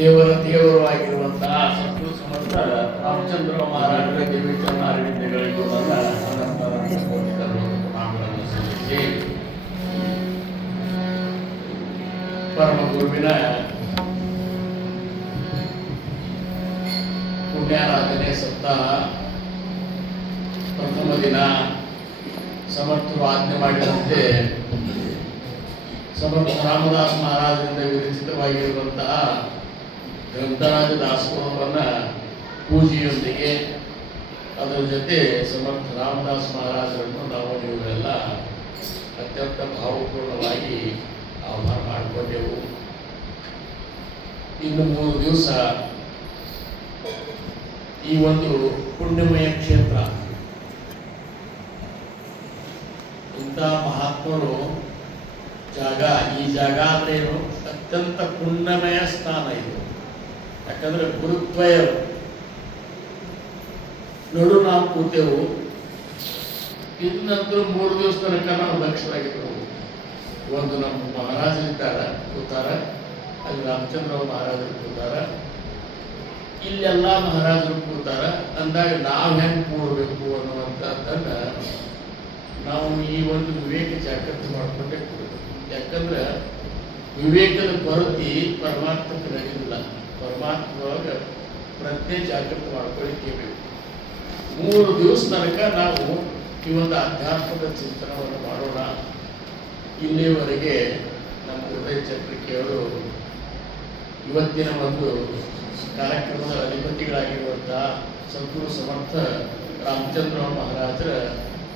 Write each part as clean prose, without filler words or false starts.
ದೇವರು ಆಗಿರುವಂತಹ ಸದ್ಗುರು ಸಮರ್ಥ ರಾಮಚಂದ್ರ ಮಹಾರಾಜರ ದೇವಿ ಚರಣಾರವಿಂದಗಳಿಗೂ ನನ್ನ ಅನಂತ ಕೋಟಿ ಪ್ರಣಾಮಗಳನ್ನು ಸಲ್ಲಿಸಿ ಪರಮ ಗುರುವಿನ ಪುಣ್ಯಾರಾಧನೆ ಸಪ್ತಾಹ ಪ್ರಥಮ ದಿನ ಸಮರ್ಥರು ಆಜ್ಞೆ ಮಾಡಿದಂತೆ ಸಮರ್ಥ ರಾಮದಾಸ್ ಮಹಾರಾಜರಿಂದ ವಿರಚಿತವಾಗಿರುವಂತಹ ಗ್ರಂಥರಾಜ ದಾಸೋಹವನ್ನು ಪೂಜೆಯೊಂದಿಗೆ ಅದರ ಜೊತೆ ಸಮರ್ಥ ರಾಮದಾಸ್ ಮಹಾರಾಜರನ್ನು ನಾವು ನೀವೆಲ್ಲ ಅತ್ಯಂತ ಭಾವಪೂರ್ಣವಾಗಿ ಆಹ್ವಾನ ಮಾಡಿಕೊಂಡೆವು. ಇನ್ನು 3 ದಿವಸ ಈ ಒಂದು ಪುಣ್ಯಮಯ ಕ್ಷೇತ್ರ, ಇಂಥ ಮಹಾತ್ಮರು ಜಾಗ, ಈ ಜಾಗ ಅಂದ್ರೆ ಏನು, ಅತ್ಯಂತ ಪುಣ್ಯಮಯ ಸ್ಥಾನ ಇದು. ಯಾಕಂದ್ರೆ ಗುರುದ್ವಯರು ನೋಡು ನಾವು ಕೂತೆವು. ಇನ್ನಂತರೂ 3 ದಿವಸ ತನಕ ನಾವು ದಕ್ಷರಾಗಿದ್ದೆವು. ಒಂದು ನಮ್ಮ ಮಹಾರಾಜರಿದ್ದಾರ ಕೂತಾರ, ಅಲ್ಲಿ ರಾಮಚಂದ್ರ ಮಹಾರಾಜರು ಕೂತಾರ, ಇಲ್ಲೆಲ್ಲ ಮಹಾರಾಜರು ಕೂತಾರ. ಅಂದಾಗ ನಾವು ಹೆಂಗೆ ಕೂಡಬೇಕು ಅನ್ನುವಂಥದ್ದನ್ನ ನಾವು ಈ ಒಂದು ವಿವೇಕ ಜಾಗೃತಿ ಮಾಡಿಕೊಂಡೇ ಕೂಡಬೇಕು. ಯಾಕಂದ್ರೆ ವಿವೇಕದ ಕೊರತೆ ಪರಮಾತ್ಮಕ್ಕೆ ನಡೆಯುವುದಿಲ್ಲ. ಪರಮಾತ್ಮದೊಳಗೆ ಪ್ರಜ್ಞೆ ಜಾಗೃತಿ ಮಾಡ್ಕೊಳ್ಳಿಕ್ಕೆ ಬೇಕು. 3 ದಿವಸ ತನಕ ನಾವು ಈ ಒಂದು ಆಧ್ಯಾತ್ಮದ ಚಿಂತನವನ್ನು ಮಾಡೋಣ. ಇಲ್ಲಿಯವರೆಗೆ ನಮ್ಮ ಹೃದಯ ಚಕ್ರಿಕೆಯವರು ಇವತ್ತಿನ ಒಂದು ಕಾರ್ಯಕ್ರಮದ ಅಧಿಪತಿಗಳಾಗಿರುವಂತಹ ಸದ್ಗುರು ಸಮರ್ಥ ರಾಮಚಂದ್ರ ಮಹಾರಾಜರ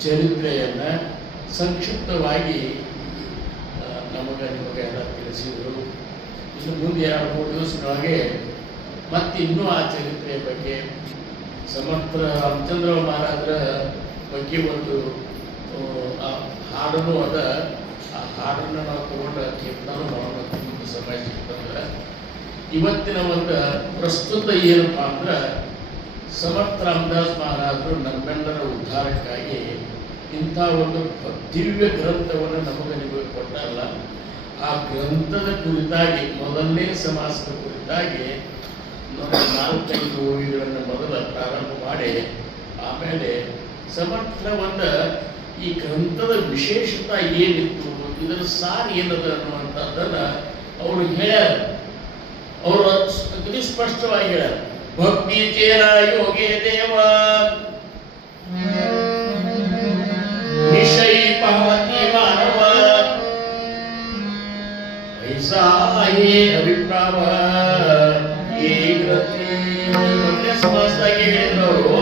ಚರಿತ್ರೆಯನ್ನು ಸಂಕ್ಷಿಪ್ತವಾಗಿ ನಿಮಗೆ ಎಲ್ಲ ತಿಳಿಸಿದರು. ಇನ್ನು ಮುಂದೆ 2-3 ದಿವಸದೊಳಗೆ ಮತ್ತೆ ಇನ್ನೂ ಆ ಚರಿತ್ರೆಯ ಬಗ್ಗೆ, ಸಮರ್ಥ ರಾಮಚಂದ್ರ ಮಹಾರಾಜರ ಬಗ್ಗೆ ಒಂದು ಹಾಡನ್ನು ಅದ. ಆ ಹಾಡನ್ನು ನಾವು ತಗೊಂಡ ಕೀರ್ತನ ಮಾಡೋಣ ಮುಂದೆ ಸಮಯ ಸಿಗ್ತಂದ್ರೆ. ಇವತ್ತಿನ ಒಂದು ಪ್ರಸ್ತುತ ಏನಪ್ಪ ಅಂದ್ರೆ, ಸಮರ್ಥ ರಾಮದಾಸ್ ಮಹಾರಾಜರು ನಮ್ಮೆಲ್ಲರ ಉದ್ಧಾರಕ್ಕಾಗಿ ಇಂಥ ಒಂದು ದಿವ್ಯ ಗ್ರಂಥವನ್ನು ನಿಮಗೆ ಕೊಟ್ಟಾರಲ್ಲ, ಆ ಗ್ರಂಥದ ಕುರಿತಾಗಿ ಮೊದಲನೇ ಸಮಾಸದ ಕುರಿತಾಗಿ 4-5 ಓವಿಗಳನ್ನು ಮೊದಲ ಪ್ರಾರಂಭ ಮಾಡಿ, ಆಮೇಲೆ ಸಮರ್ಥವನ್ನು ಈ ಗ್ರಂಥದ ವಿಶೇಷತೆ ಏನಿತ್ತು, ಇದರ ಸಾರ ಏನದ ಅನ್ನುವಂಥದ್ದನ್ನು ಅವರು ಹೇಳ್ಯಾರ. ಅವರು ಅತಿ ಸ್ಪಷ್ಟವಾಗಿ ಹೇಳ್ಯಾರ. ಭಕ್ತಿ ಚೇರ ಯೋಗೇ ದೇವ ನಿಶೈ ಪಾವತಿ ಮಾನವ ಐಸಾಹೇ ಅಭಿಪ್ರಾವ. ಈ ಗ್ರಂಥಿ ಮೊದಲನೇ ಸಮಾಸದಾಗಿ ಹೇಳಿದವರು,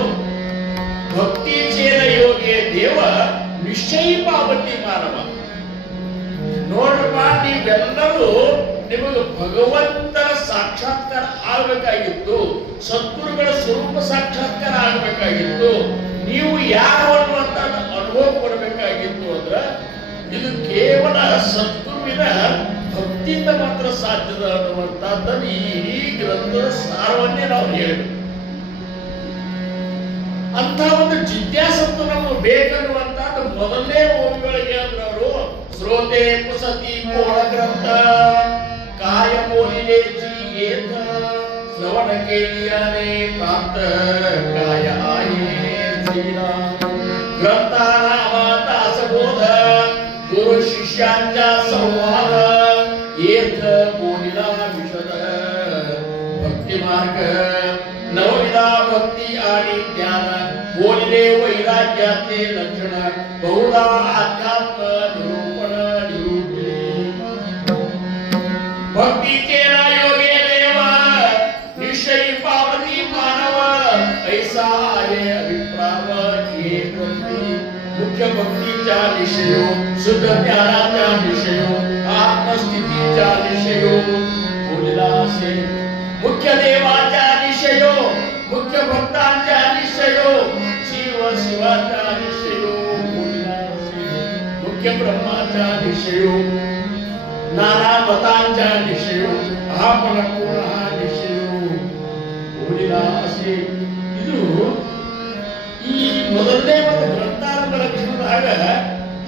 ಭಕ್ತಿ ಚೇರ ಯೋಗೇ ದೇವ ನಿಶ್ಚಯ ಪಾವತಿ ಮಾನವ. ನೋಡ್ರಪ್ಪ, ನೀವೆಲ್ಲರೂ ನಿಮಗೆ ಭಗವಂತನ ಸಾಕ್ಷಾತ್ಕಾರ ಆಗಬೇಕಾಗಿತ್ತು, ಸದ್ಗುರುಗಳ ಸ್ವರೂಪ ಸಾಕ್ಷಾತ್ಕಾರ ಆಗಬೇಕಾಗಿತ್ತು, ನೀವು ಯಾರು ಅನ್ನುವಂತ ಅನುಭವ ಕೊಡಬೇಕಾಗಿತ್ತು. ಅಂದ್ರೆ ಇದು ಕೇವಲ ಸದ್ಗುರುವಿನ ಭಕ್ತಿಯಿಂದ ಮಾತ್ರ ಸಾಧ್ಯದ ಅನ್ನುವಂಥದ್ದನ್ನು ಈ ಇಡೀ ಗ್ರಂಥದ ಸಾರವನ್ನೇ ನಾವು ಹೇಳಬೇಕು. ಅಂತ ಒಂದು ಜಿಜ್ಞಾಸತ್ತು ನಮಗೆ ಬೇಕನ್ನುವಂಥದ್ದು ಮೊದಲನೇ ಓವಿಗಳಿಗೆ ಅಂದ್ರೆ ಅವರು ಶ್ರೋತೆ ಪುಸತಿ ಪೂರ್ಣ ಗ್ರಂಥ ಕಾಯ ಮೋಲಿಲೆ ಜೀಯೇತ ಶ್ರವಣ ಕೇಳಿಯಾನೆ ಪ್ರಾಪ್ತ ಕಾಯ ಆಯೇ ಜೀರಾ ಗ್ರಂಥ ನಾಮ ದಾಸಬೋಧ ಗುರು ಶಿಷ್ಯಾಂಚ ಸಂವಾದ ಏತ ಮೋಲಿಲ ವಿಷದ ಭಕ್ತಿ ಮಾರ್ಗ ನವವಿಧ ಭಕ್ತಿ आणि ज्ञान बोलिले वैराग्याचे लक्षण बहुधा अध्यात्म निरूपण निरूपले भक्तीचे योगे देव निश्चय पावती मानव ऐसा आहे अभिप्राव. हे भक्ती मुख्य भक्तीच्या विषयो, शुद्ध ज्ञानाच्या विषयो, आत्मस्थितीच्या विषयो बोलला असे. मुख्य देवाच्या विषयो, मुख्य भक्तांच्या निश्चयो, शिव शिवाच्या निश्चयो बोलला असे. मुख्य ब्रह्माच्या निश्चयो, नाना मतांच्या निश्चयो, हा पण कोण हा निश्चयो बोलला असे. ಇದು ಈ ಮೊದಲನೇ ಒಂದು ಗ್ರಂಥಾರಂಭ ಲಕ್ಷಣದಾಗ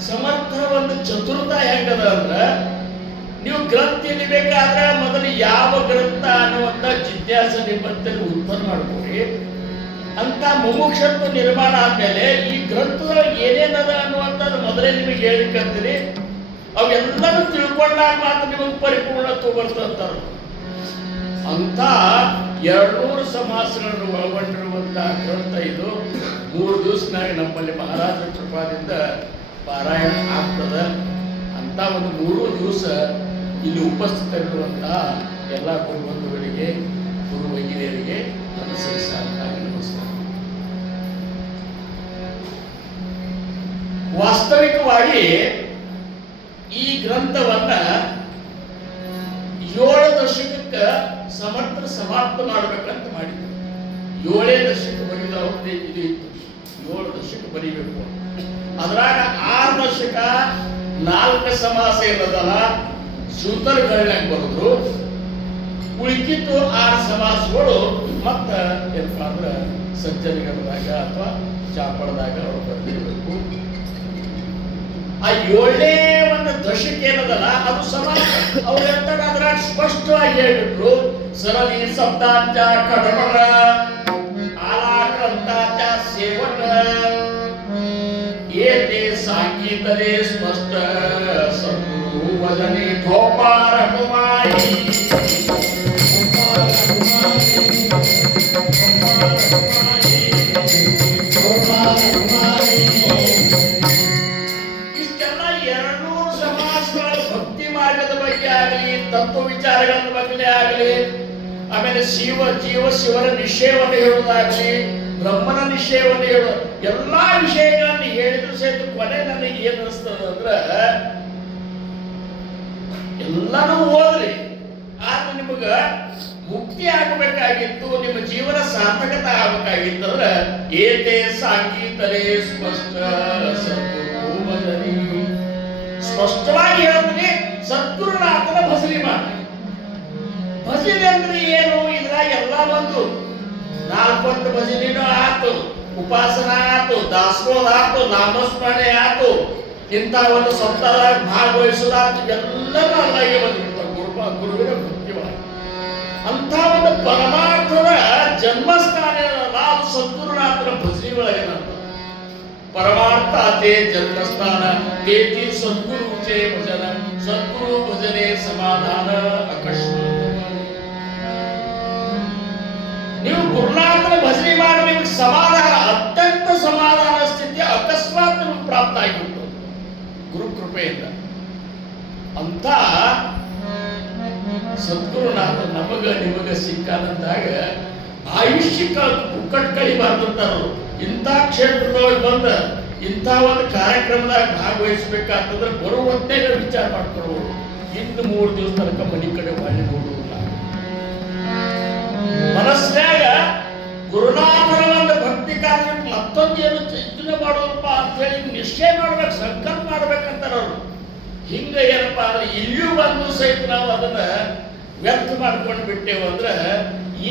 ಸಮರ್ಥ ಒಂದು ಚತುರ್ಥ ಹೆಂಗದ ಅಂದ್ರೆ, ನೀವು ಗ್ರಂಥ ತಿಳಿಬೇಕಾದ್ರೆ ಮೊದಲು ಯಾವ ಗ್ರಂಥ ಅನ್ನುವಂಥ ಜಿಜ್ಞಾಸೆ ನಿಮ್ಮಂತಲ್ಲಿ ಉತ್ಪನ್ನ ಮಾಡ್ಕೊಳ್ಳಿ. ಅಂತ ಮುಮುಕ್ಷತ್ವ ನಿರ್ಮಾಣ ಆದ್ಮೇಲೆ ಈ ಗ್ರಂಥದೊಳಗೆ ಏನೇನದ ಅನ್ನುವಂಥದ್ದು ಮೊದಲೇ ನಿಮಗೆ ಹೇಳಿಕಂತೀನಿ. ಅವೆಲ್ಲರೂ ತಿಳ್ಕೊಂಡಾಗ ಮಾತ್ರ ನಿಮಗೆ ಪರಿಪೂರ್ಣತ್ವ ಬರ್ತಂತಾರ. ಅಂತ 200 ಸಮಾಸಗಳನ್ನು ಒಳಗೊಂಡಿರುವಂತಹ ಗ್ರಂಥ ಇದು. 3 ದಿವಸನಾಗ ನಮ್ಮಲ್ಲಿ ಮಹಾರಾಜರ ಕೃಪಾದಿಂದ ಪಾರಾಯಣ ಆಗ್ತದ. ಅಂತ ಒಂದು 3 ದಿವಸ ಇಲ್ಲಿ ಉಪಸ್ಥಿತರಿರುವಂತಹ ಎಲ್ಲ ಗುರುಬಂಧುಗಳಿಗೆ, ಗುರು ವೈದ್ಯರಿಗೆ ನಮಸ್ಕಾರಕ್ಕಾಗಿ ನಮಸ್ಕಾರ. ವಾಸ್ತವಿಕವಾಗಿ ಈ ಗ್ರಂಥವನ್ನ 7 ದಶಕಕ್ಕೆ ಸಮರ್ಥ ಸಮಾಪ್ತ ಮಾಡಬೇಕಂತ ಮಾಡಿದ್ರು. 7 ದಶಕ ಬರೀದವ್ರದ್ದು ಇದು ಇತ್ತು. 7 ದಶಕ ಬರೀಬೇಕು. ಅದ್ರಾಗ 6 ದಶಕ 4 ಸಮಾಸ ಇರೋದಲ್ಲ ಸೂತರಗಳನ್ನ ಬರೆದ್ರು. ಉಳಿಕಿತ್ತು 6 ಸಮಾಸಗಳು ಮತ್ತ ಏನಪ್ಪ ಅಂದ್ರೆ ಸಜ್ಜನಿಗಳದಾಗ ಅಥವಾ ಚಾಪಡದಾಗ ಅವ್ರು ಬರೆದಿರಬೇಕು. ಆ 7ನೇ ಒಂದು ದಶಕ ಏನದಲ್ಲ ಅದು ಸಮಾಸ. ಅವ್ರು ಹೇಳ್ತಾರೆ ಅದ್ರಾಗ ಸ್ಪಷ್ಟವಾಗಿ ಹೇಳ್ಬಿಟ್ರು. ಸರಳಿ ಶಬ್ದಾಂಚ ಕಡಮರ ಆಲಾಕಂತಾಚ ಸೇವಕ ಏತೆ ಸಾಂಗೀತಲೇ ಸ್ಪಷ್ಟ ಸದ್ಗುರು ವದನೆ ಗೋಪಾಲ ಕುಮಾರಿ. ತತ್ವ ವಿಚಾರಗಳ ಬಗ್ಗೆ ಆಗಲಿ, ಆಮೇಲೆ ಶಿವರ ನಿಶ್ಚಯವನ್ನು ಹೇಳುವುದಾಗಲಿ, ಬ್ರಹ್ಮನ ನಿಶ್ಚಯವನ್ನು ಹೇಳೋದು, ಎಲ್ಲಾ ವಿಷಯಗಳನ್ನು ಹೇಳಿದ್ರು ಸಹಿತ ಕೊನೆ ನನಗೆ ಏನ್ ಅನಿಸ್ತದ ಅಂದ್ರ ಎಲ್ಲಾನು ಓದ್ರಿ. ಆದ್ರೆ ನಿಮಗ ಮುಕ್ತಿ ಆಗಬೇಕಾಗಿತ್ತು, ನಿಮ್ಮ ಜೀವನ ಸಾರ್ಥಕತೆ ಆಗಬೇಕಾಗಿತ್ತಂದ್ರ ಏತೆ ಸಾಂಗೀತಲೇ ಸ್ಪಷ್ಟ ಸದ್ಗುರು ಭಜನೆ. ಸ್ಪಷ್ಟವಾಗಿ ಹೇಳ್ತೀನಿ, ಸದ್ಗುರುನಾಥನ ಭಜನೆ ಮಾಡಿ. ಭಜನೆ ಅಂದ್ರೆ ಏನು? ಇದ್ರಾಗ ಎಲ್ಲ ಬಂದು 4 ಭಜನೆನೂ ಆತು, ಉಪಾಸನಾ ಆತು, ದಾಸೋಹ ಆತು, ನಾಮಸ್ಮರಣೆ ಆತು, ಇಂಥ ಒಂದು ಸಪ್ತಾಹದಾಗ ಭಾಗವಹಿಸೋದಾತು, ಎಲ್ಲರೂ ಅಲ್ಲಾಗೆ ಬಂದ್ಬಿಡ್ತಾವ ಗುರುವಿನ ಭಕ್ತಿವಾಗಿ. ಅಂತ ಒಂದು ಪರಮಾರ್ಥದ ಜನ್ಮಸ್ಥಾನ ಅದು ಸದ್ಗುರುನಾಥನ ಭಜನೆ ಒಳಗೆ ಪರಮಾರ್ಥ ಅದೇ ಜನ್ಮಸ್ಥಾನ ತೇತಿ ಸದ್ಗುರು ಚೇ ಭಜನ ಸದ್ಗುರು ಭಜನೆ ಸಮಾಧಾನ ಅಕಸ್ಮಾತ್. ನೀವು ಗುರುನಾಥನ ಭಜನೆ ಮಾಡಿ ನಿಮಗೆ ಸಮಾಧಾನ, ಅತ್ಯಂತ ಸಮಾಧಾನ ಸ್ಥಿತಿ ಅಕಸ್ಮಾತ್ ನಿಮಗೆ ಪ್ರಾಪ್ತ ಆಗಿಬಿಟ್ಟು ಗುರು ಕೃಪೆಯಿಂದ. ಅಂತ ಸದ್ಗುರುನಾಥ ನಮಗ ನಿಮಗ ಸಿಕ್ಕಾದಂದಾಗ ಆಯುಷ್ಯಕ ಪುಕ್ಕಟ್ ಕಳಿಬಾರ್ದಂತಾರು. ಇಂಥ ಕ್ಷೇತ್ರದೊಳಗೆ ಬಂದ ಇಂಥ ಒಂದು ಕಾರ್ಯಕ್ರಮದಾಗ ಭಾಗವಹಿಸಬೇಕಾಗ್ತಂದ್ರೆ ಬರುವಂತೆ ವಿಚಾರ ಮಾಡ್ಕೊಳ್ಳೋರು. ಇನ್ನು 3 ದಿವಸ ತನಕ ಮನೆ ಕಡೆ ಹೊಳ್ಳಿ ನೋಡುವುದಿಲ್ಲ. ಮನಸ್ಸಿನಾಗ ಗುರುನಾಥನ ಒಂದು ಭಕ್ತಿ ಕಾರ್ಯ ಮತ್ತೊಂದು ಏನು ಚಿಂತನೆ ಮಾಡೋದಪ್ಪ ಅಂತ ಹೇಳಿ ನಿಶ್ಚಯ ಮಾಡ್ಬೇಕು, ಸಂಕಲ್ಪ ಮಾಡ್ಬೇಕಂತಾರ ಅವರು. ಹಿಂಗ ಏನಪ್ಪಾ ಅಂದ್ರೆ ಇಲ್ಲಿಯೂ ಬಂದು ಸಹಿತ ನಾವು ಅದನ್ನ ವ್ಯರ್ಥ ಮಾಡ್ಕೊಂಡು ಬಿಟ್ಟೇವು ಅಂದ್ರೆ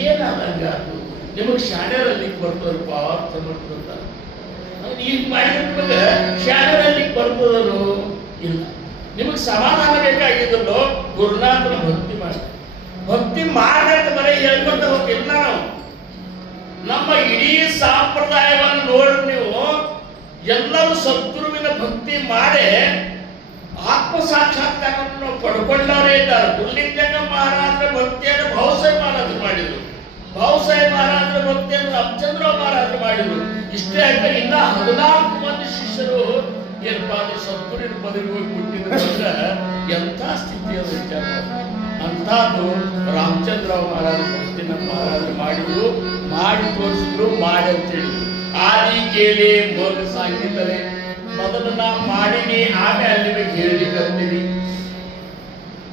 ಏನಾದಂಗ ಅದು ನಿಮಗೆ ಶಾಣ್ಯರಲ್ಲಿ ಬರ್ತದಪ್ಪ ಸಮರ್ಥ. ಈಗ ಮಾಡಿದ ನಿಮಗೆ ಶಾಣ್ಯರಲ್ಲಿ ಬರ್ತದನು ಇಲ್ಲ. ನಿಮಗೆ ಸಮಾಧಾನ ಬೇಕಾಗಿದ್ದಲ್ಲೋ ಗುರುನಾಥನ ಭಕ್ತಿ ಮಾಡಿ. ಭಕ್ತಿ ಮಾಡಂತ ಬರೀ ಹೇಳ್ಕೊಂತ ಹೋಗಿಲ್ಲ. ನಾವು ನಮ್ಮ ಇಡೀ ಸಂಪ್ರದಾಯವನ್ನು ನೋಡಿ ನೀವು ಎಲ್ಲರೂ ಸದ್ಗುರುವಿನ ಭಕ್ತಿ ಮಾಡಿ ಆತ್ಮ ಸಾಕ್ಷಾತ್ಕಾರವನ್ನು ಪಡ್ಕೊಂಡವರೇ ಇದ್ದಾರೆ. ಗುರುಲಿಂಗಯ್ಯ ಮಹಾರಾಜರ ಭಕ್ತಿಯನ್ನು ಭಾವಸಾಹೇಬ ಮಹಾರಾಜರು ಮಾಡಿದ್ರು, ಭಾವಸಾಹೇಬ ಮಹಾರಾಜರ ಭಕ್ತಿಯನ್ನು ರಾಮಚಂದ್ರ ಮಹಾರಾಜರು ಮಾಡಿದ್ರು. ಇಷ್ಟೇ ಆಯ್ತು, ಇನ್ನ 14 ಮಂದಿ ಶಿಷ್ಯರು ಏನಪ್ಪಾ ಅಂದ್ರೆ ಸದ್ಗುರುವಿನ ಪದವಿ ಹೋಗಿ ಬಿಟ್ಟಿದ್ರೆ ಎಂಥ ಸ್ಥಿತಿ ಅದು ವಿಚಾರ. ಅಂಥದ್ದು ರಾಮಚಂದ್ರ ಮಹಾರಾಜ ಭಕ್ತಿ ನಮ್ಮ ಮಹಾರಾಜರು ಮಾಡಿದ್ರು, ಮಾಡಿ ತೋರಿಸಿದ್ರು, ಮಾಡಿ ಅಂತ ಹೇಳಿದ್ರು. ಆದಿ ಕೇಳಿ ಮೋಗ ಸಾಗಿದ್ದಾರೆ. ಮೊದಲು ನಾ ಮಾಡಿನಿ, ಆಮೇಲೆ ನಿಮಗೆ ಹೇಳಲಿಕ್ಕೆ ಅಂತೀನಿ.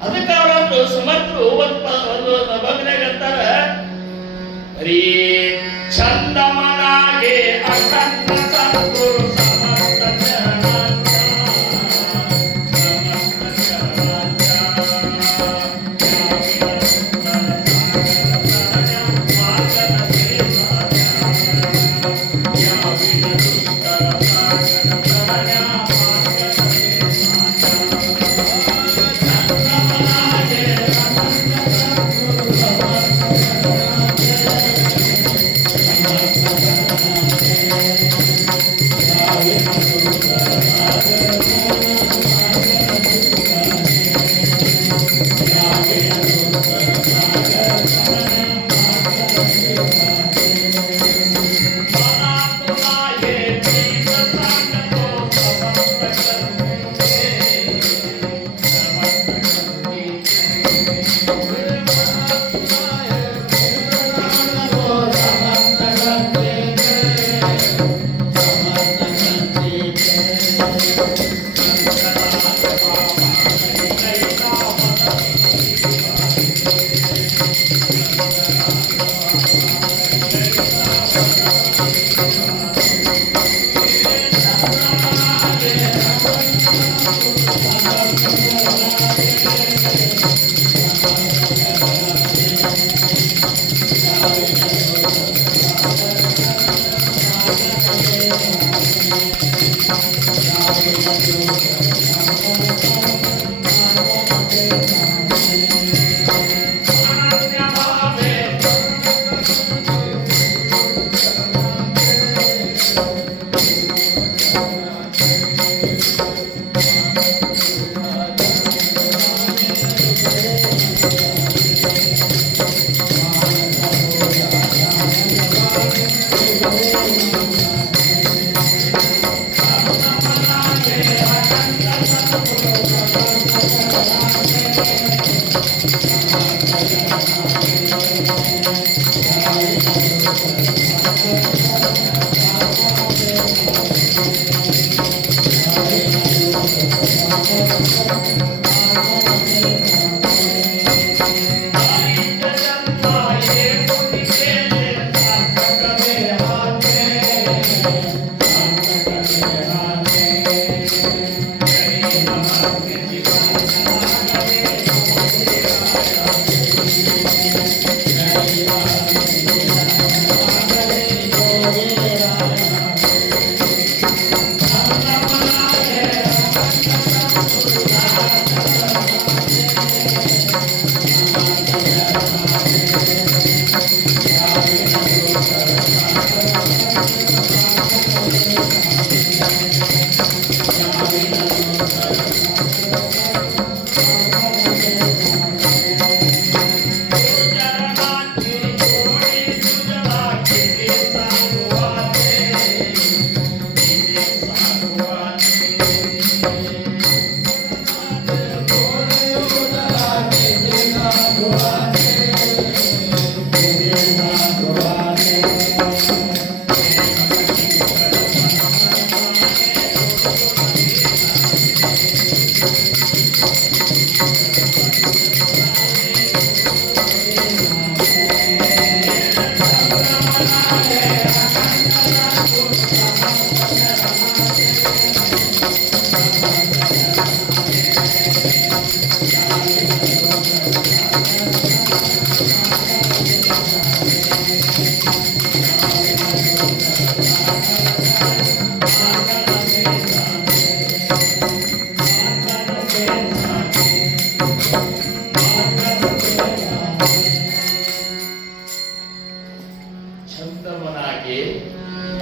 ಅದಕ್ಕೆ ಅವರೊಂದು ಸಮರ್ಥರು ಒಂದು ಬಗ್ನಾಗ ಅಂತಾರ, ಹರಿ ಚಂದಮನಾಗೆ ಅಖಂಡ ಸದ್ಗುರು ಸಮರ್ಥ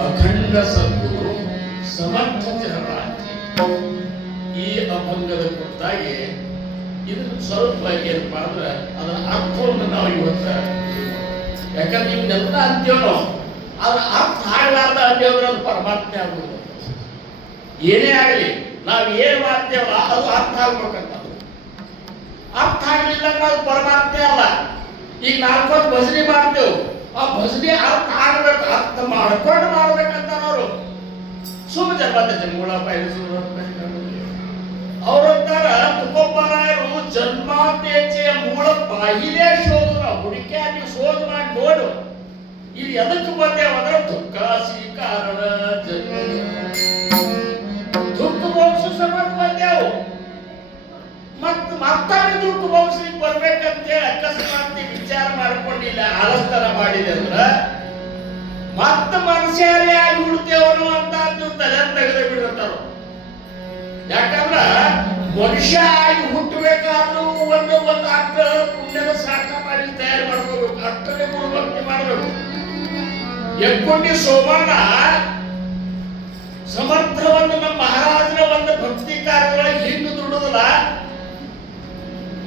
ಅಖಂಡ ಸದ್ಗುರು ಸಮರ್ಥ ಜನರಾಗಿ ಈ ಅಭಂಗದ ಕುರಿತಾಗಿ ಇದನ್ನು ಸ್ವಲ್ಪ ಏನಪ್ಪ ಅಂದ್ರೆ ಅದರ ಅರ್ಥವನ್ನು ನಾವು ಇವತ್ತು ಯಾಕಂದ್ರೆ ಇವನ್ನೆಲ್ಲ ಅಂತೀವಿ ನಾವು ಅದ್ರ ಅರ್ಥ ಆಗಲಾರ್ದ ಅಂದೇವ್ರೆ ಅದು ಪರಮಾತ್ಮೆ ಆಗುವುದು. ಏನೇ ಆಗಲಿ ನಾವು ಏನ್ ಮಾಡ್ತೇವಲ್ಲ ಅದು ಅರ್ಥ ಆಗ್ಬೇಕಂತ. ಅರ್ಥ ಆಗ್ಲಿಲ್ಲ ಅದು ಪರಮಾತ್ಮೆ ಅಲ್ಲ. ಈಗ ನಾಲ್ಕೊಂದು ಭಜನೆ ಮಾಡ್ತೇವೆ, ಆ ಭಜನೆ ಅರ್ಥ ಆಗ್ಬೇಕು, ಅರ್ಥ ಮಾಡ್ಕೊಂಡು ಮಾಡ್ಬೇಕಂತ ಅವರು ಸುಮ್ಮ ಜನ್ಮದ ಜನ್ಮಗಳ ಅವರಂತಾರ ತುಪ್ಪರಾಯರು ಜನ್ಮಾಪೇಕ್ಷೆಯ ಮೂಲ ಬಾಯಿಲೇ ಶೋಧನ ಹುಡುಕಿಯಾಗಿ ಶೋಧ ಮಾಡಿ ನೋಡು ಇಲ್ಲಿ ಎದಕ್ಕೆ ಬಂದೇವಂದ್ರೆ ದುಃಖ ಕಾರಣ ಜನ್ಮ ದುಃಖ ವಂಶ ಸಂಬಂಧ ಬಂದೆವು ಮತ್ತಾಗಿ ದುಃಖ ವಂಶಕ್ಕೆ ಬರ್ಬೇಕಂತೇಳಿ ಅಕಸ್ಮಾತ್ ವಿಚಾರ ಮಾಡ್ಕೊಂಡಿಲ್ಲ ಆಲಸ್ತರ ಮಾಡಿದೆ ಅಂದ್ರ ಮತ್ತ ಮನುಷ್ಯರೇ ಆಗಿ ಹುಡ್ತೇವನು ಅಂತ ತಲೆ ತೆಗೆದು ಬಿಡುತ್ತಾರ. ಯಾಕಂದ್ರ ಮನುಷ್ಯ ಆಗಿ ಹುಟ್ಟಬೇಕಾದ್ರೂ ಒಂದು ಅಕ್ಕ ಪುಣ್ಯದ ಸಾಕ ಮಾಡಿ ತಯಾರು ಮಾಡ್ಕೋಬೇಕು, ಅಕ್ಕನೇ ಗುರುಭಕ್ತಿ ಮಾಡಬೇಕು. ಎಕ್ಕೊಂಡಿ ಸೋಮಣ್ಣ ಸಮರ್ಥವನ್ನು ನಮ್ಮ ಮಹಾರಾಜರ ಒಂದು ಭಕ್ತಿ ಕಾರ್ಯದೊಳಗೆ ಹಿಂಗೆ ದುಡುದಲ್ಲ,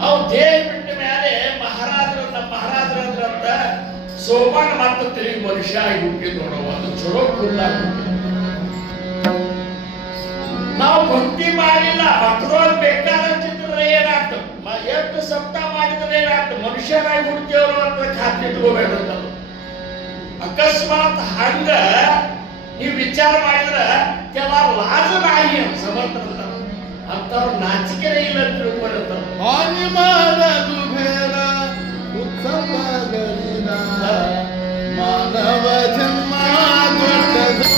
ಅವು ದೇಹ ಬಿಟ್ಟ ಮೇಲೆ ನಮ್ಮ ಮಹಾರಾಜರಂತ ಸೋಮಣ್ಣ ಮತ್ತೆ ತಿರುಗಿ ಮನುಷ್ಯ ಆಗಿ ಹುಟ್ಟಿದ್ ನೋಡೋ ಒಂದು ಚಲೋ ಕುಲ್ಲಾಗಿ ನಾವು ಭಕ್ತಿ ಮಾಡಿಲ್ಲ ಭಕ್ತರೊಳಗೆ ಬೇಕಾದ ಚಿತ್ರ ಏನಾಗ್ತದೆ ಎಷ್ಟು ಸಪ್ತ ಮಾಡಿದ್ರೆ ಏನಾಗ್ತದೆ ಮನುಷ್ಯರಾಗಿ ಹುಡ್ತೇವರು ಅಂತ ಖಾತ್ರಿ ಇಟ್ಕೋಬೇಕಂತ. ಅಕಸ್ಮಾತ್ ಹಂಗ ನೀವು ವಿಚಾರ ಮಾಡಿದ್ರೆ ಕೆಲವು ಲಾಜನಾಗಿ ಸಮರ್ಥ ಅಂತವ್ರು ನಾಚಿಕೆನೇ ಇಲ್ಲ ಅಂತ ತಿಳ್ಕೊಂಡಿರ್ತಾರೆ. ಹಾನಿ ಮಾಡಲು ಬೇಡ ಉತ್ಸವಗಳಿನ ಮಾನವ ಜನ್ಮ ದೊಡ್ಡದು.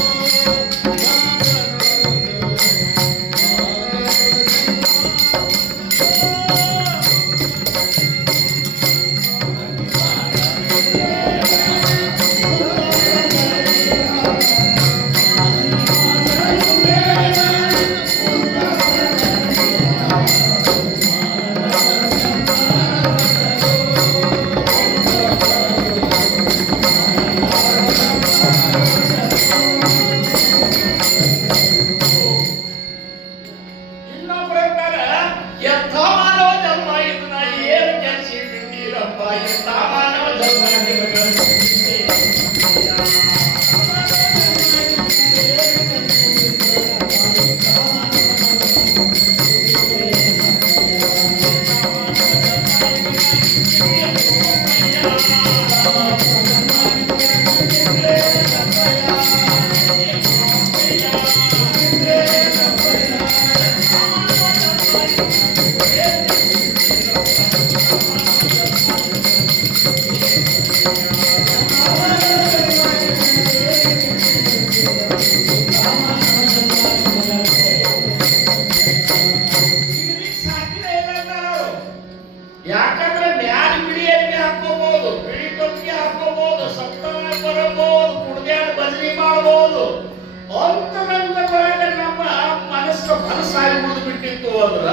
ಹಲಸಾಗಿ ಉಳಿದು ಬಿಟ್ಟಿತ್ತು ಅಂದ್ರ